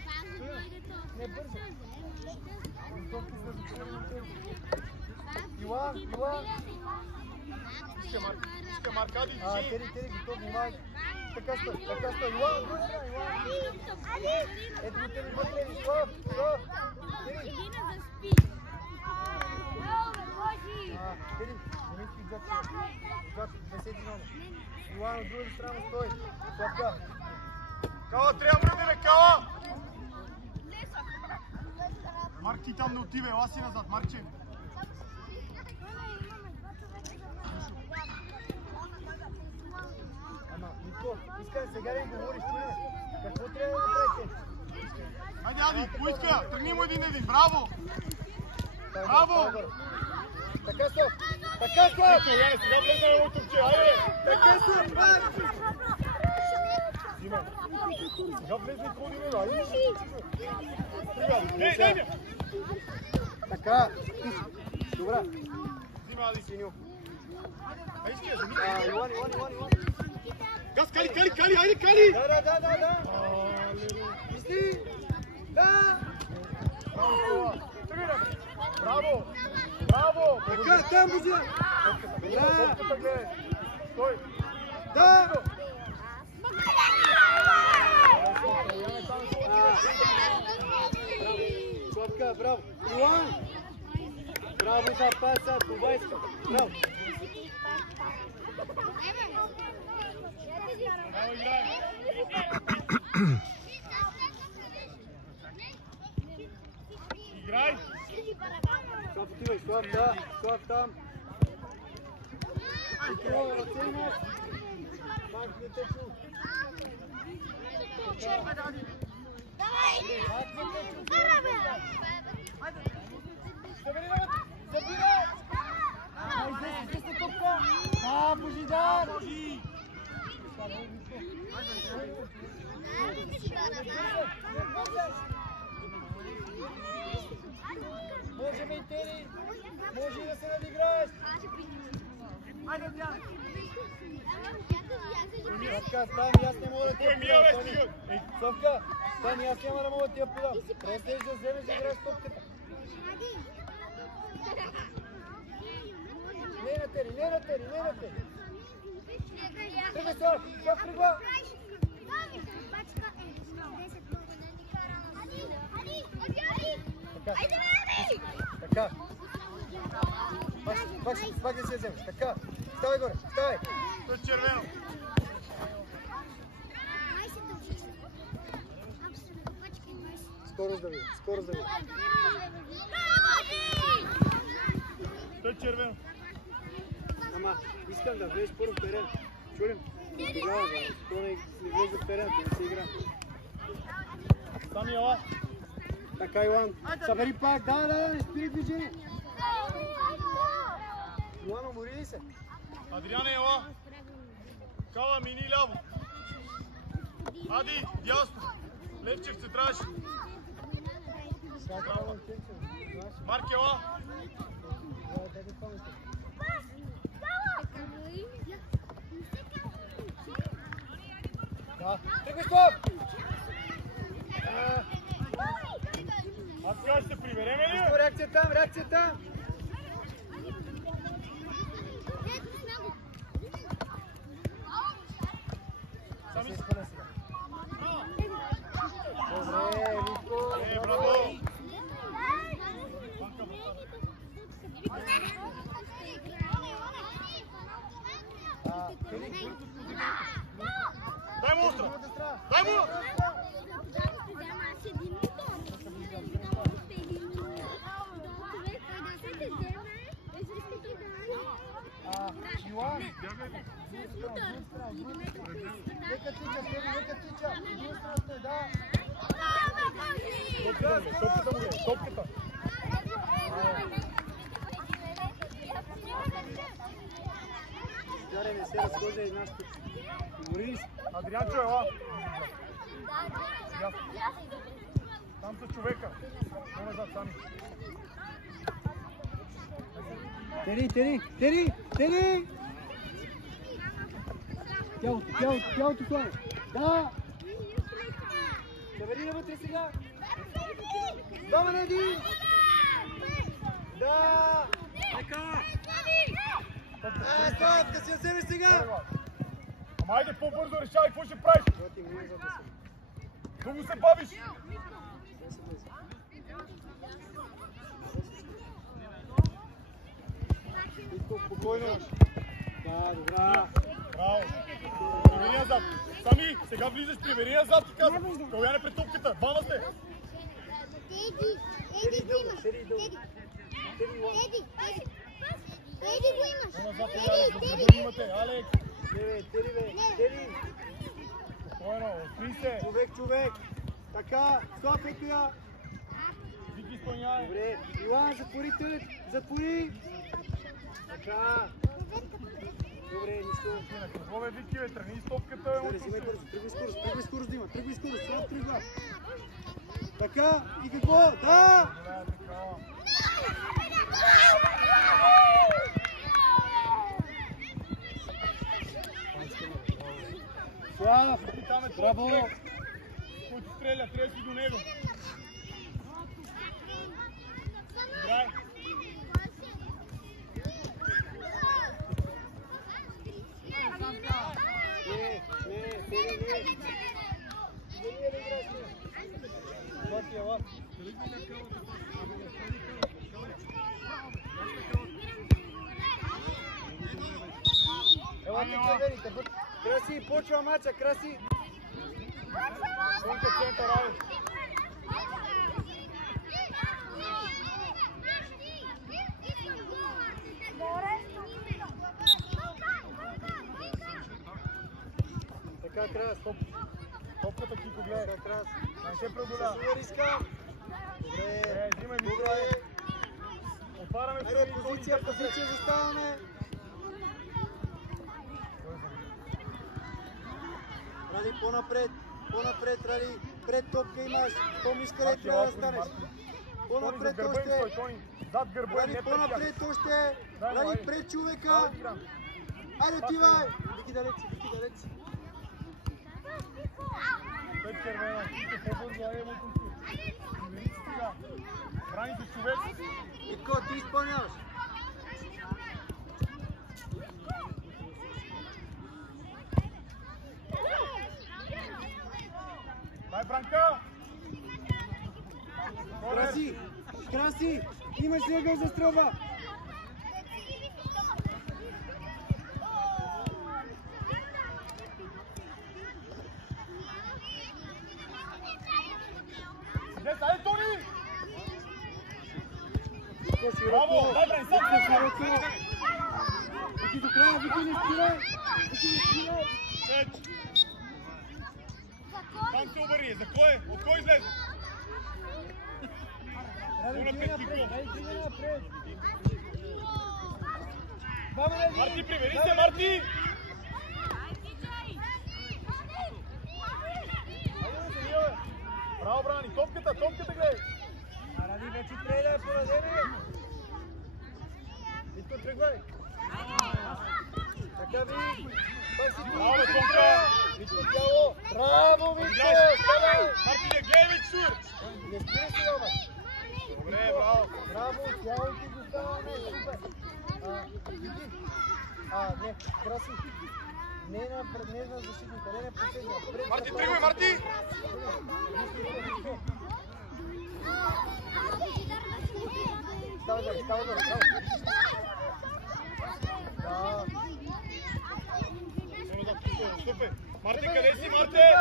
Не бързи. Йоан! Иска Маркади, Тери, готов, внимай. Така стой, Йоан! Ето го Тери вътре, Слав! Тери! Тери, не мисли отзад, беседи номер. Йоан от другата страна стой. Славка. Кала, трябва мръде, бе, Кала! Марк, ти там не отивай, ела си назад, Маркче. Ама, Нико, искам сега да им говориш, чуеме. Какво трябва да направите? Хайде, Ади, поиска, тръгни му един, браво! Браво! Така, Слав! Така, Слав! Сега влезе на лотовче, айде! Така, Слав! Взимай. Сега влезе и ходи на дай. Ей, дай ми! Така. Добре. Взима, Ади. Синьо. Ай, ския, зами. Иван. Газ, Кали, айде, Кали! Да. Мисли. Да. Браво! Така, там бузя. Топката гледай. Стой! Да. Славка, браво. Иван. Браво за паса, това иска. Браво. Браво, играй! Играй! Слав, отивай, Слав, да. Слав там. О, ръце имаш. Пак не те чу. Забирай! Излезте топка! Да, Божидар! Може ме и Тери! Може и да се надиграеш! Совка, стани, аз не мога да ти я подам. Совка, стани, аз няма да мога да ти я подам. Просто еш да вземеш да играеш топката. Не на Тери! Тръгай, Слав, тръгва! Така. Пак да си я вземеш. Така. Ставай горе. Ставай. Това е червено. Скоро да видим. Това е червено. Ама, искам да влезеш първо в терен. Чулим? Тогава, то не влезе в терен, да не се игра. Сами, ела. Така, Иван. Събери пак. Да, не спири движение. Иван, умори ли се? Адриане, ела. Кала, мини ляво. Ади, дясно. Левчевце трябваше. Марк, ела. Да. Тръгвай, Слав! Аз сега ще се прибереме ли? Реакция там! Сами се. Добре, Вико! Браво! Дай му остра! Дай му! Иван! Нека тича! Да! Топката! Даре, не се разхожда и нас тук. Морис! Адрианчо, ела! Там са човека. По-назад сами. Тери! Тялото това е. Да! Завери навътре сега. Дава на един! Да! Така! Слав, да си я вземе сега! Ама айде по-бързо решавай, какво ще правиш? Дълго се бавиш! Спокойно! Да, добра! Браво! Прибери назад! Сами, сега влизаш, прибери назад, ти казвам! Каляне пред топката, двама сте! Теди го имаш! По-назад е Алекс, да го имате, Алекс! Тери! Спокойно, откри се! Човек! Така, Слав, ето я! Вики, изпълнявай! Добре, Иван, затвори! Така! Добре, нищо. Какво бе, Вики, бе, тръгни с топката. Взимай бързо, тръгвай скорост, Дима, тръгвай скорост, само тръгва. Така, и какво? Да! Слав, браво! Който стреля, трябва си до него. Играй. Елате червените, Краси, почва мача, Краси! Сонка център, айде. Така, Крас, Топката, Кико, гледай. така, Крас. Не се преодоля. Риска. Добре, Взимай ми добре. добре. Отваряме Айде, позиция, заставаме. Ради, по-напред, Ради. Пред топка имаш. Помниш къде трябва да станеш. По-напред още. Зад гърба, Ради, не пред по-напред още. Ради, пред човека. Айде, отивай. Вики далеч. Пет червена. Кико, по-бързо, айде, му тук. Завери си сега. Брани се човек. Ико, ти изпълняваш. Дай, Бранка! Краси, имаш ли ъгъл за стрелба? Дес, айде, Тони! Браво! Дай, Брани, сам! Вики до края, Вики не спирай! Печ! Там се обърни, за кой е? От кой излезе? Марти, прибери се, Марти! Браво, Брани, топката гледай! Ради, вече трябва да е поразение! Ито, тръгвай! Така ви! Браво, бе, Тонка! Ито, тяло! Браво, Вито! Марти, не гледай, вече сур! Не спирай си, Рома! Добре, браво! Браво, тяло ти го ставаме! Супер! Вики! Не, Краси! Не на защитника, не последния! Марти, тръгвай, Марти! Става долу, браво! Да! Стопе! Марти, къде си, Марте?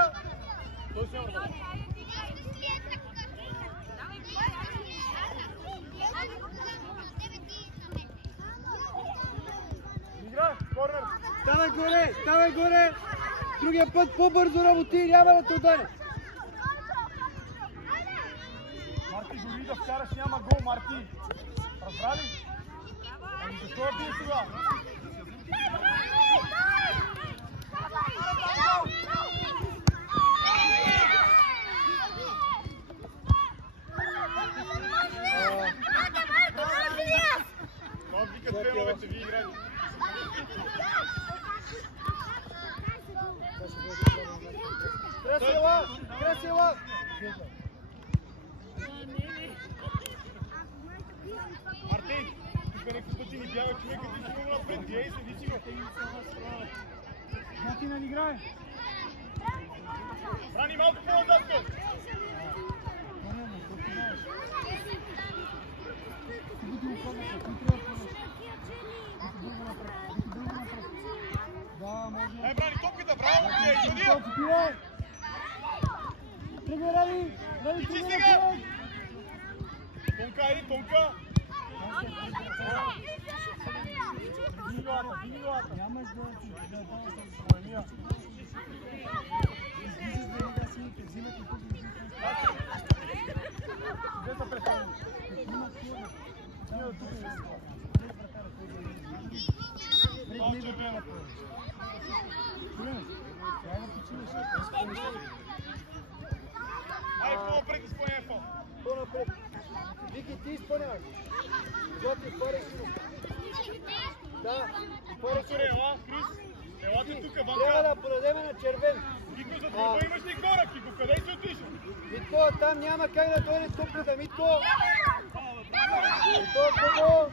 Той си няма. Игра, корнер! Ставай горе! Другия път по-бързо работи, няма да те удари! Марти, дори да вкараш няма гол, Марти! Разбра ли? Ами защо я бие сега? Това викат феновете, вие играете. Красила! Марти, тук някакви пъти ни бяга човека, ти си го напред, ей, седи си го. Мати не играе! Брани малко по-назад, Да, може. Брани топката, браво, ти е, съдия! Тръгвай, Ради! И ти сега! Тонка, айде, Тонка! Нямаш да ти Поемия. Где са представени? Малко червената. по-напред. Вики, ти изпълняваш. Злати, отваряй си. Да, отваряй си. Ела, Крис. Елате тук, Трябва Ванка. да подадеме на червен. Кико, за това имаш ли хора, Кико? Къде си отишъл? Митко, там няма как да дойде топката, Митко. Митко,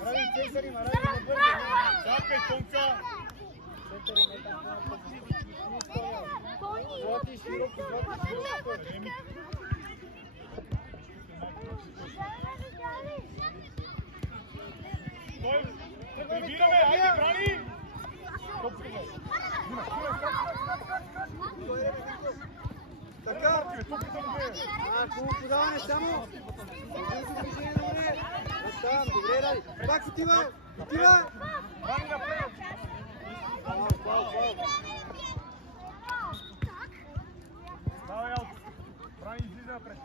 прави цесари, маради, не бързи. Чакай, Тонка. Злати широко, злати широко. Той, прибираме, айде, брани! Така, хубаво подаване само. Бързо движение добре. Оставам, добре ради. Пак отива, отива. Брани напред! Фал. Давай, Ялко. Брани, излиза напред.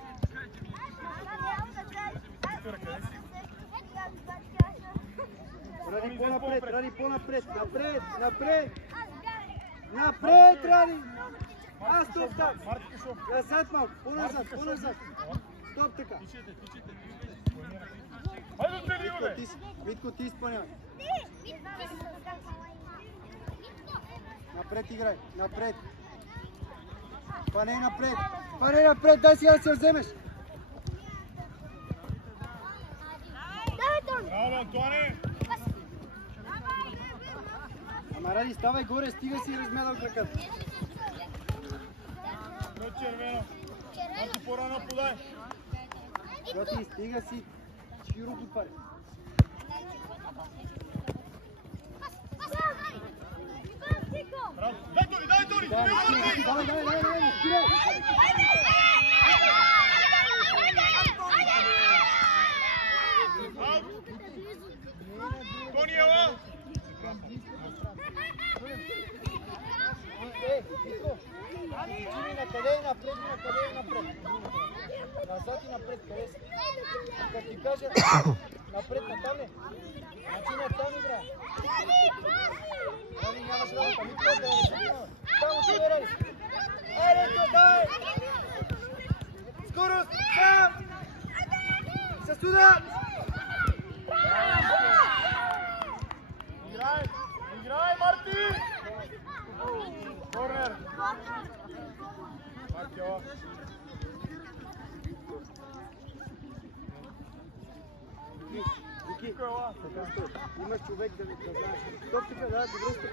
Ради по-напред, ради по-напред. Напред, ради. Стоп там. Марти Кашов. Назад малко, по-назад. Стоп така. Хайде, отвели го, бе! Митко, ти изпълнявай. Напред играй, напред. Пане напред, дай сега да се вземеш. Браво, Антоане! Ама ради, ставай горе, стига си размядал краката. До червено. Марти по-рано подай. Злати, стига си широко пари. Браво. Дай, Тори! Давай, не спирай. Тони, ела! Митко, чини на къде и напред. Назад и напред, къде си? Като ти кажа, напред на там ли? Значи на там игра. Ради, нямаш работа, Митко, да не забиваме. Там отивай, Ради. Айде, давай! Скорост, там! С удар! Играй, Марти! Корнер! Марти, ела! Вики, така стой. Имаш човек да знаеш. Стоп така, да, добре стой.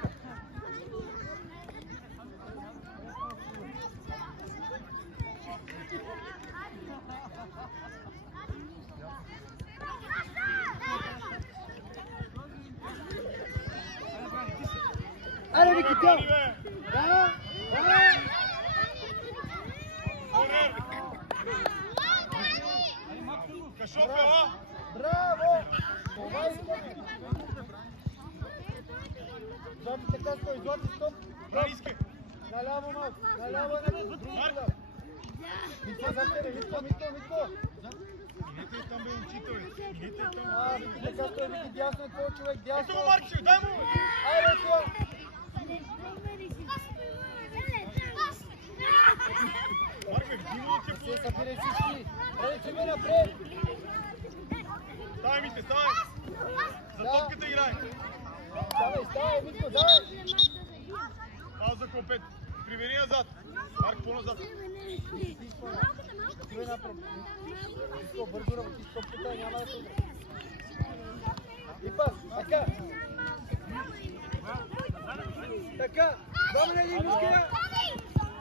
Айде, Вики, тя! Да! Корнер! Кашов, ела! Браво! Това искаме! Злати така стой, Злати стоп! Браниски! Наляво малко, наляво други удар! Митко за тебе, Митко! Минете там, бе, учител! Минете там! Вики така стой, Вики дясно е твой човек, дясно! Ето го, Маркче, дай му! Айде, това! Марк, бе, вдино да ти Се събирай всички! Речеме напред! Ставай, Мите, ставай! За топката играй! Ставай, Митко, давай! Пауза, Клопет! Привери назад! Марк, по-назад! Той напред! Митко, бързо работи с топката, няма да се удари! И пас, така! Така! Добре, Мишкия!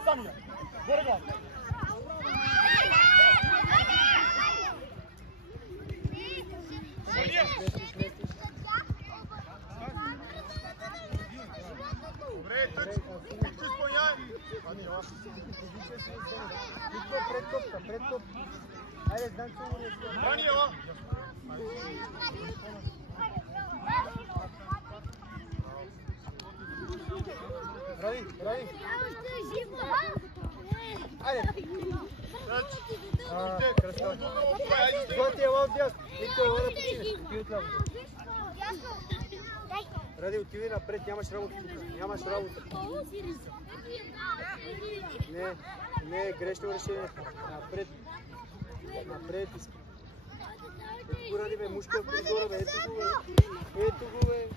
Сами я! Горе глава! Върния! Добре, тъч! Митко, изпълняй! Митко, пред топка! Айде, знам, че му не ще. Брани, ела! Ради! Айде! Готи е лав дясно. Никой е лава починеш. Ти отляво. Ради, отиви напред, нямаш работа тук. Нямаш работа. Не, грешно решение. Напред. Напред иска. Ето го, Ради, бе, мушка в коридора, бе. Ето го, бе. Ето го, бе.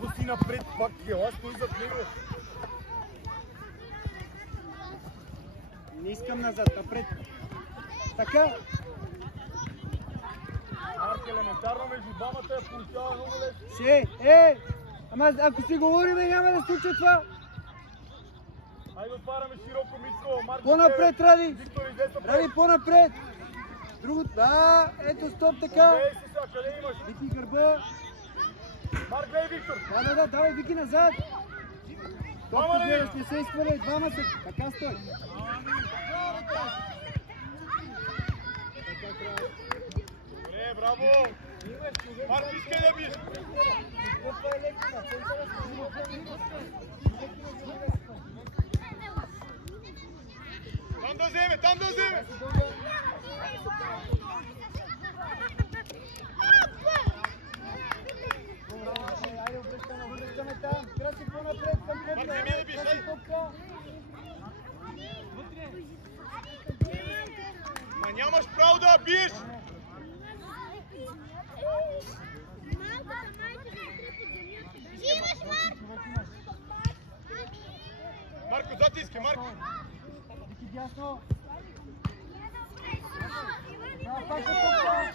Го си напред, пак гела, стои зад него. Не искам назад, напред. Така. Марк, елементарно между двамата я получава много лесно. Ще, ама ако си говорим, няма да случи това. Айде отваряме широко, Митко. Марк, По-напред, Ради. Виктор, излез напред. Ради, по-напред. Друго, да, ето, стоп, така. Ей си сега, къде имаш? Вики гърба. Марк, гледай, Виктор. Да, давай, Вики назад. Стоп, Двама ли? гледаш, не се изхвърляй, двама се. Така стой. Добре, браво. Марк, искай да биш. Там да вземе. Айде, обръщаме там. Краси по-напред към Марк, вземи да биш, айде. Ма нямаш право да биеш. Марко, затиски, Марко. Вики дясно. Пак се топка.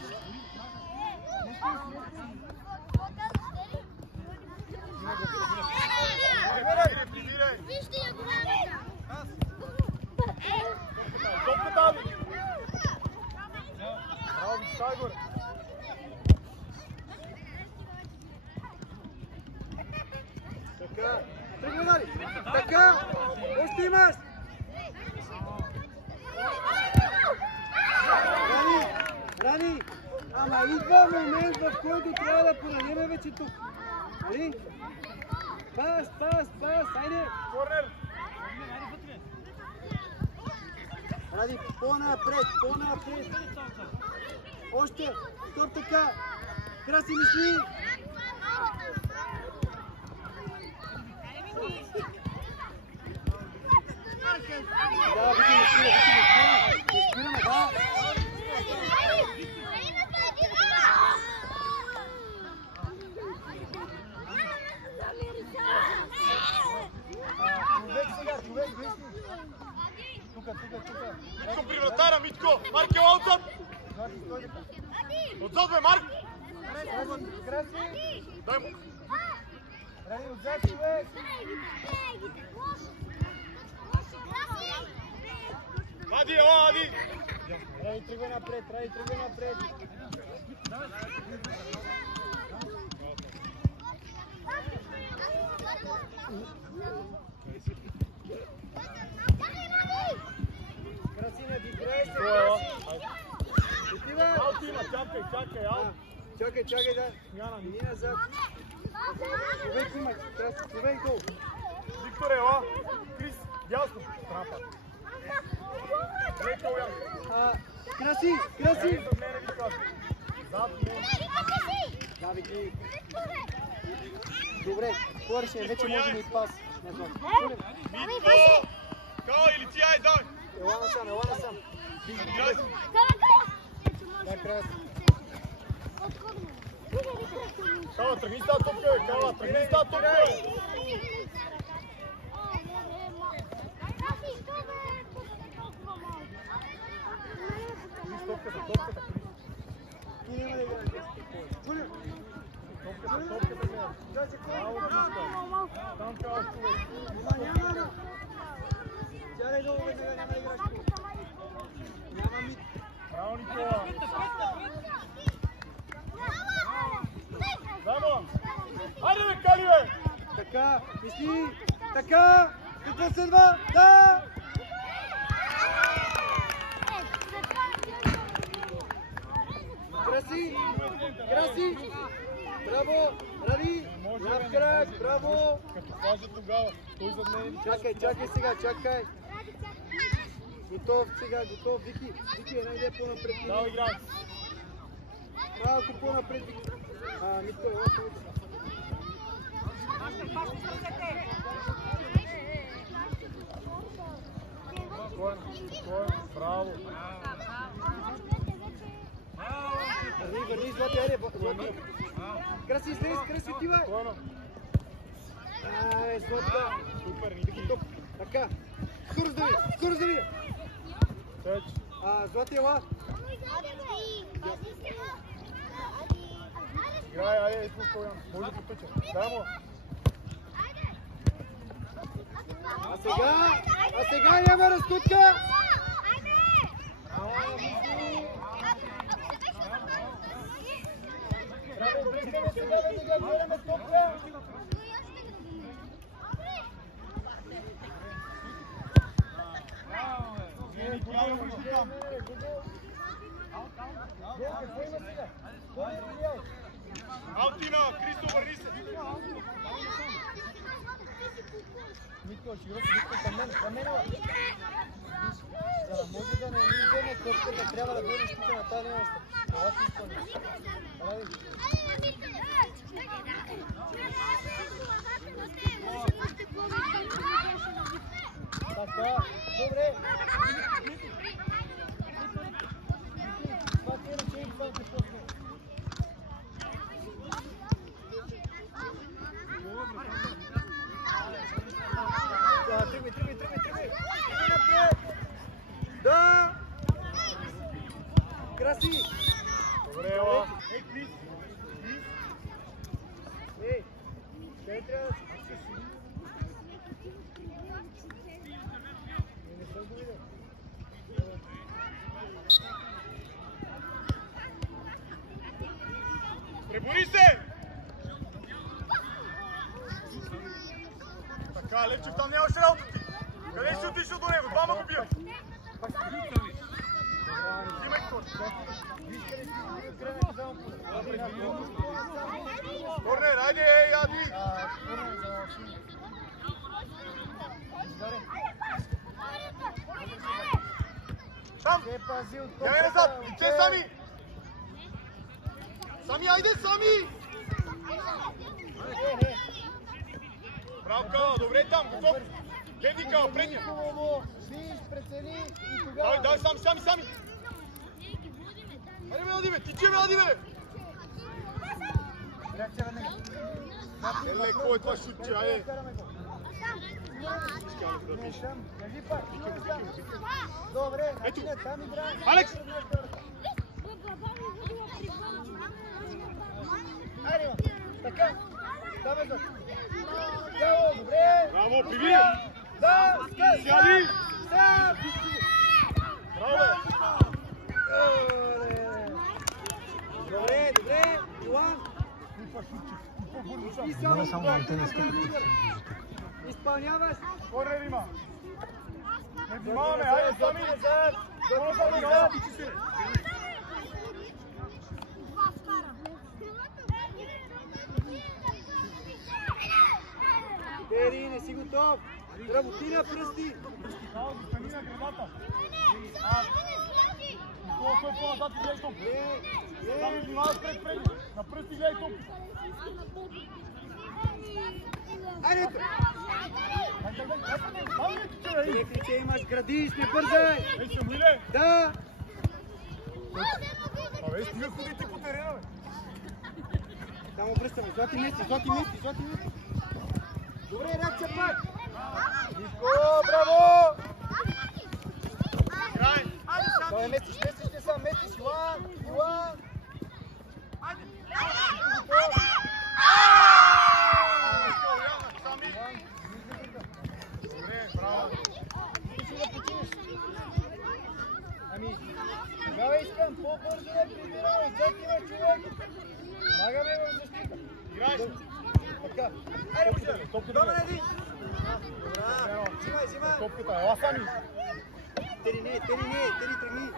Вижте я голямата! Топката, Аби! Браво, стай горе! Така, тръгни, Ради! Така, още имаш! Ради, ама идва момент, в който трябва да подадеме вече тук. Нали? Пас, айде! Корнер! Ради, по-напред! Още! Стоп така! Краси мисли! Да, Вики, не спираме, да! Човек, тука. Митко при вратара, Митко! Марк е отзад! Отзад, бе, Марк! Дай му! Ради, отзад, човек! Ади, Ади! Ради, тръгвай напред! Красина, ти играеш се! Отивай! Аут има, чакай, аут! Чакай, да! Мини назад! Човек има, човек гол! Виктор, ела! Крис, дясно! Трапа! Леко, ясно! Краси! Зад мене, Виктор! Зад мене! Да, Вики! Добре, хвършен, вече можем и пас. Митко! Као или ти, ай, дай! Ела насам. Играй си! Да, крас. Кала, тръгни с тази топка, бе! Кала, тръгни с тази топка, бе! Топката, Ти няма да играеш. Чули? топката, гледа! Браво, Криско! Там кала, човек! Няма да. Тя долу веднага, няма да играеш. Няма мит. Браво, Никола! Замо! Айде, бе, Кали, бе! Така, мисли, така, какво следва? Да! Краси! Браво! Ради! Над крак! Браво! Като каже тогава, той зад мен... Чакай сега, чакай! Готов сега, готов, Вики. Вики, една идея по-напред. Дал играч. Малко по-напред, Вики. Митко, Спокойно, браво. Върни, Злати, айде, Злати. Краси, слез, краси, отивай. Спокойно. Златка. Супер, Ники. Топ. Така. Скоро зави. Теч. Злати, ела. Играй, айде, искам Стоян. Може да потъча. Дай му. А сега няма разкутка. Браво, бръкаме сега да сега гледаме топка. Алтина, Кристо, върни се. Митко, към мен. За да може да не ни вземе топката, трябва да бъде щита на тази нещо. Това си изпълня. Така, добре. Това ти е рече и това ти после. Тръгвай. Да! Краси! Добре, ела. Ей, Крис. Ей, къде трябва да си? Не съм го видел. Пребори се! Така, Левчев, там нямаше работа ти. Къде си отишъл до него? Двама го бият. Имай код. Корнер, айде, яди! Там! Явай назад! Тичай сами! Сами, айде, сами! Браво, Кала, добре там, готов! Гледай, Кала, предния! Виж, прецени и тогава... Давай, сами! Айде, Меладиме, тичай, Меладиме! Реакция на него. Леко е това шутче, айде! Кажи пак. Добре, ето! там игра. Алекс! Айде, така. Давай го. Цяло, добре. Браво, приви! Да, сяди! Да, Браво, бе! Добре, Йоан. И само изпълняваш. Корнер има! Не внимаваме, айде, сами! Назад! Тери, не си готов. Работи на пръсти. Стани на градата. Колко е по-назад и гледай топ. Сами внимаваш пред. На пръсти гледай топ. Айде! Електриче имаш, градиш, не бързай! Ей, Самуиле! Да! Абе, стига ходите по терена, бе! Само пръстаме, злати мести! Добре, реакция пак! Ниско, браво! Играй! Давай, местиш те сам, местиш, Йоан! Ами, тогава искам по-бързо да прибираме, зад има човек! Магаме в защита! Играй! Така, айде, може! Топката Дома един! Добра! Взимай! Топката, ела сами! Тери тръгни!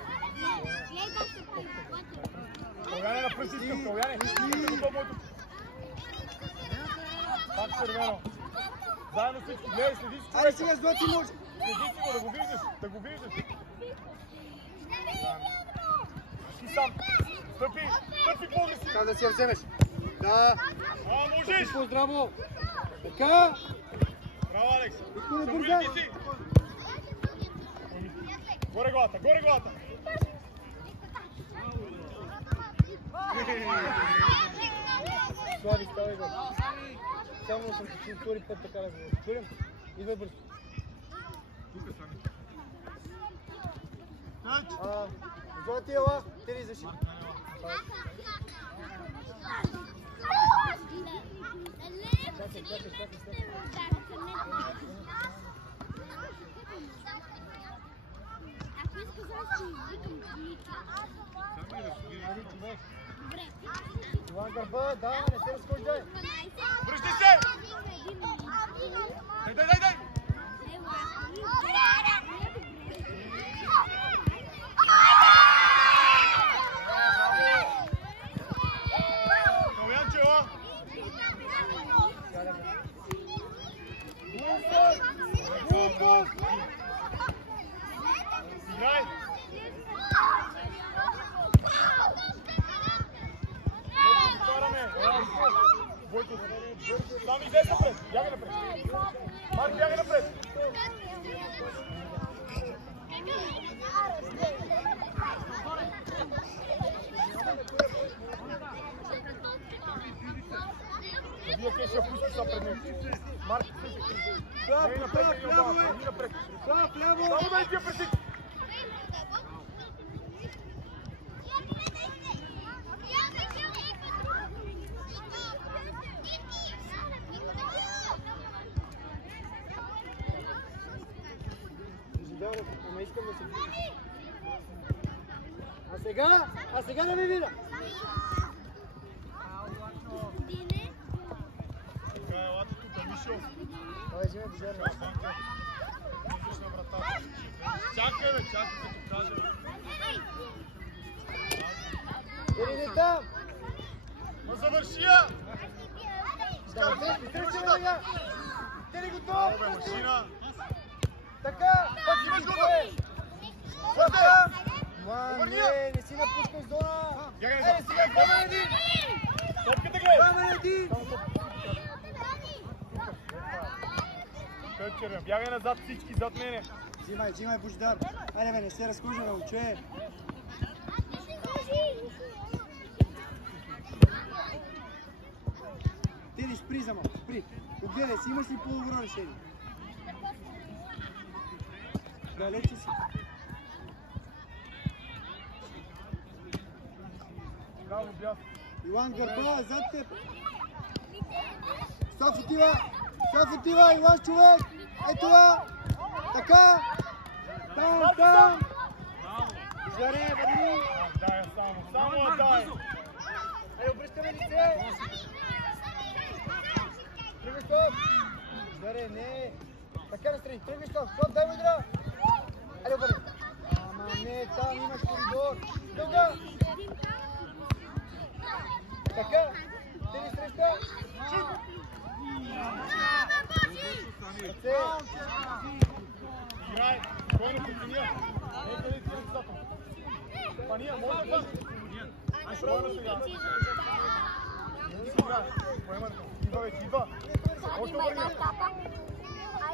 Калуяне на пръст искам, Калуяне! Пак червено! Заедно всички, гледай, следи си! Айде сега, Злати може! Следи си го, да го виждаш! Ти сам. Стъпи по-агресивно. Така да си я вземеш. Да. Можеш. Здраво. Така. Браво, Алекс. Не бързай. Горе главата. Слави, ставай го. Само съм ти чул втори път така да го спирам. Идвай бързо. Злати ела, ти ли защити? Чакай. Иван Гърба, да, не се разхождай. Връщай се! Дай! Новянчева! Играй! Бойко, сам излез напред, бягай напред. Марк, бягай напред. Вие къде ще я пусти това пред него? Марк, напред. Само дай тия пресик. Ама искам да се видя. А сега да ме видя. Така е, лати тук, Мишо. Давай, взимай дизерна. Виждаш на вратата. Чакай, бе, чакай, като кажа. Иди там. Ма завърши я! Ти ли готов? Браво, бе, машина. Така, пак Имаш си го, стоеш. Така! Ман, не си напускай зона. Бягай Айде назад. сега, 2 на 1. Топката гледай! 2 на 1. Къчера, бягай назад всички, зад мене. Взимай, Божидар. Айде бе, не се разхожда, бе, момче. Ти ли спри за малко, спри. Отгледай си, имаш ли по-добро решение? Да, лечи си. Браво, бяг. Иван Гърба, зад теб. Став отива, Иван човек. Ей това. Така. Там. Изгаре, бъди. Дай само дай. Ей, обръщаме лице. Тръгвай стоп. Изгаре, не. Така настрани, тръгвай стоп. Стоп, дай му игра. Айде, бъди. Ама не, там имаш коридор. Дълга. Така. Ти ли среща? Ръце. Играй, спокойно, Пания. Нека да ти е децата. Пания, може да? Спокойно сега. Играй, поемат. Идва, вече, идва. Още обърни.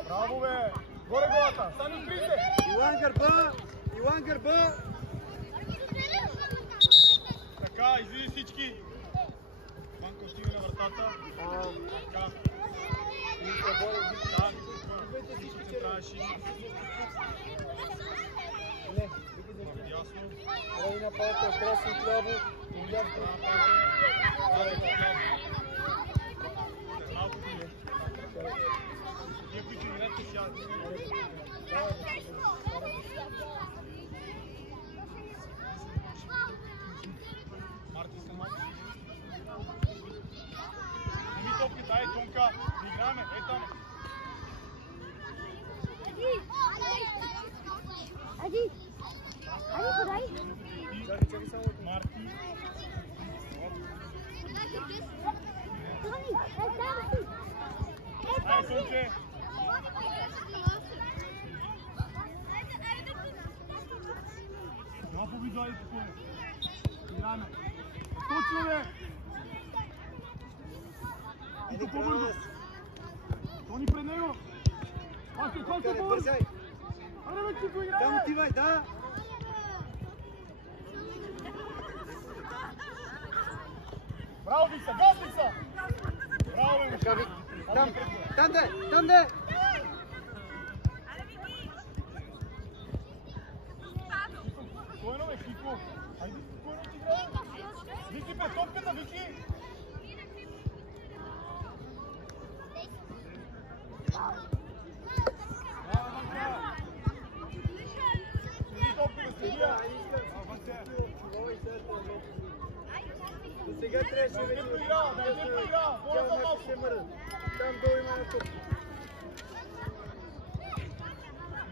Браво, бе. Горе главата. Сами скри се. Иван Гърба. Така, излизи всички. Ванко отиде на вратата. Така. Не, Ясно. Ради на палата, красен хляво. Малко ти. Ние, които играте, сядат. Марти са малко. Неми топката, ай, Тонка. Не играме, ей там. Ади, подай. Чакай само. Марти. Тони, там си. Ай, Сонче. Няма побеждай такова. Играме. Точно бе! Ито по-бързо. Тони пред него. Пасте, бързо! Аре бе, Чико, играе! Там отивай, да! Браво, Викса, газ, Викса! Браво, бе, Така, Вик. Там, там де! Спокойно, бе, Кико. Хайде, спокойно ти играе. Вики, бе, топката, Вики! Сега трябваше вече да игра, малко се мърда. Там долу има на тук.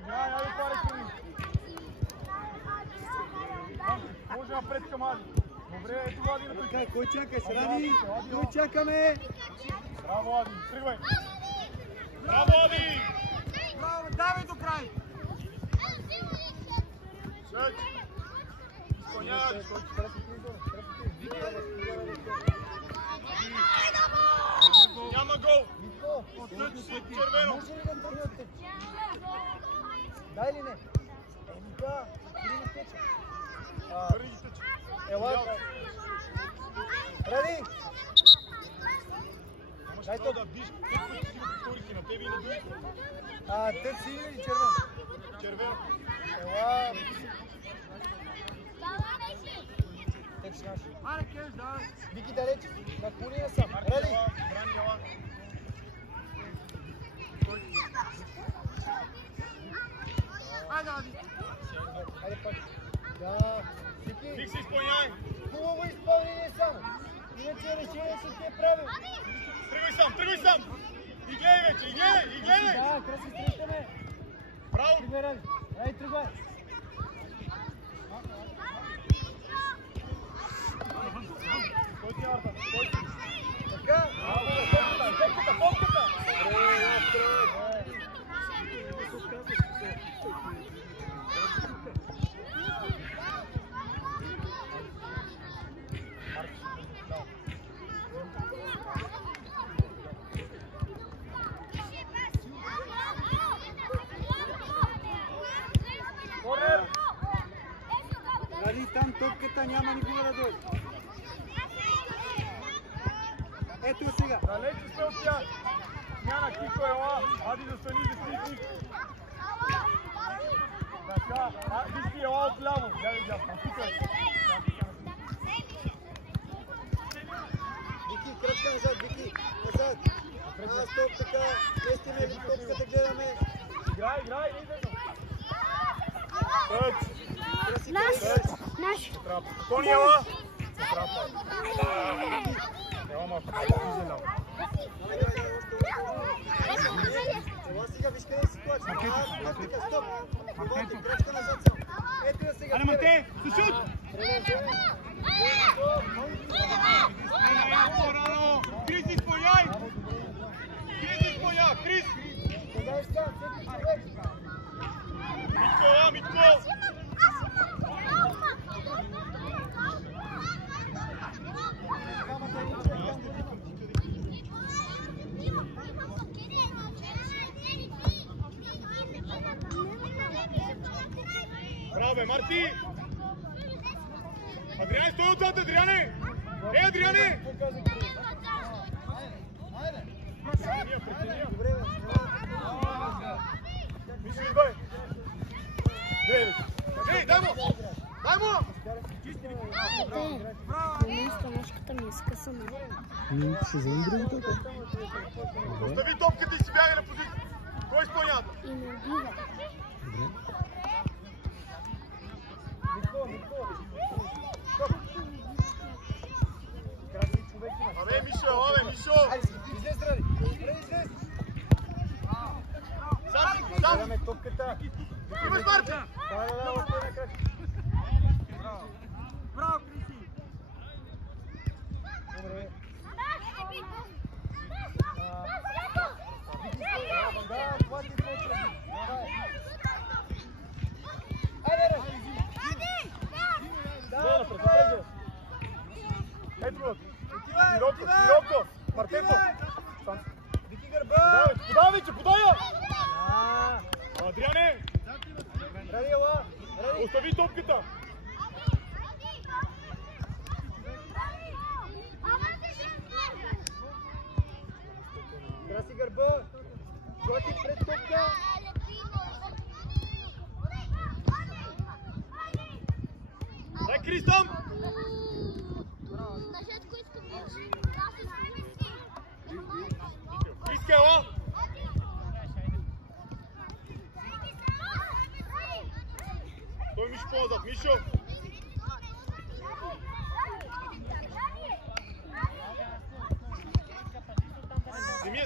Айде, пари, Тони. Може напред към Ади. Добре, ето Ади напред. Така, кой чакаш? Ради! Кой чакаме? Браво, Ади. Тръгвай. Браво, Ади! Браво, давай до край! Шеч! Изпълнявай! Няма гол! Отключи си червено! Може ли да тръгне от теб? Да или не? Да, или не тече? Бърни ги тъчи! Ела! Ради! Дай то да биш, колко си го повторихи на тебе и на другите. Теб си или червен? Червено. Ела! Теб си наш. Аре, кеш, давай! Вики далеч, на колина съм. Ради! Брани ела. Айде, Ади! Хайде пак. Да. Вики, Вик се изпълняй. хубаво изпълнение само. Иначе решението ти е правилно. Тръгвай сам! И гледай вече, и гледай! Да, краси срещаме. Браво! Тръгвай, Ради. Ради, тръгвай. Кой ти арта? Така. Топката! Ради, там топката няма никога да дойде. Ето сега. Далеч сте от тях. Смяна, Кико, ела. Ади застани защитник. Така, виж си ела отляво. Гледай дясно. Тук е. Вики, кръчка назад, Вики. Назад. Стоп така. Местиме ли топката гледаме. Играй, идето. Тъч. Наш. Тони, ела. Ела, малко. Изелял. Ела сега, виж къде е ситуация. Така, стоп. Води, кръчка назад само. Ето я сега. Аре, Мате, сушут! Крис, изпълняй! Крис! Сега ще сам, всеки човек. Митко! Браво, бе, Марти! Адриане, стой отзад, Адриане! Адриане! Добре, бе. Мишо, идвай! Ей, дай му! Ножката ми е скъсана. Ще вземем другото. Остави топката и си бягай на позиция. Кой изпълнява? И ме убива. Абе, Мишо! Айде, излез, Ради. Излез. Сам! Гледаме топката. Имаш Марти! Да, още една крачка. Браво, Криси! Добре. Да, това ти почва. Айде, Ради. чуват. Широко. Мартето. Вики гърба! Подай вече, подай я! А, Адриане, Ради, ела! Ради! остави топката. Краси гърба! Готи пред топка! Дай Кристан! Иска, ела! Той Мишо по-назад, Мишо!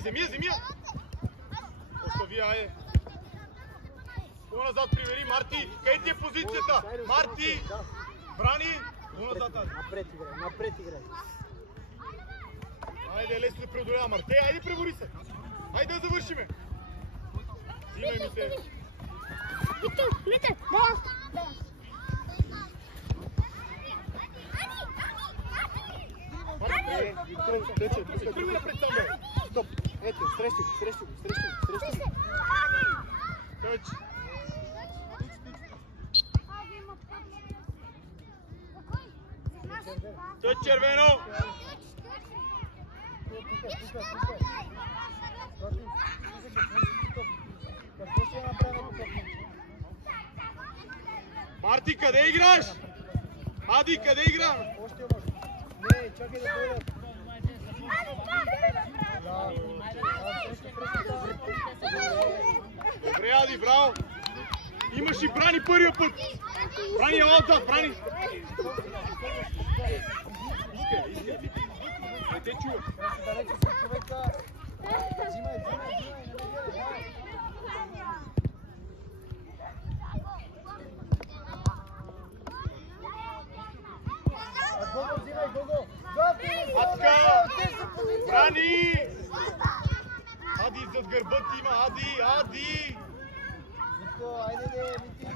Земи я! Остави, айде! По-назад привери, Марти! Къде ти е позицията? Марти! Брани! По-назад, айде! Напред играй! Айде, лесно да преодолява Марте, айде пребори се! Айде да завършиме! Взимай ми те! Мите, да. Тръгни напред там, бе! Стоп! Ето, срещу го! Тъч! Тъч, червено! Какво ще направим тук? Марти, къде играеш? Ади, къде играем? Още може. Не, чакай да дойдат. Добре, Ади, браво! Имаш и Брани първия път! Брани, ела отзад, Брани! Иска. Не те чува. Далече с човека. Взимай, не гледай. Гого, взимай, Гого! Атка! Брани! Ади, зад гърба ти има, Ади! Нитко, айде, Мити!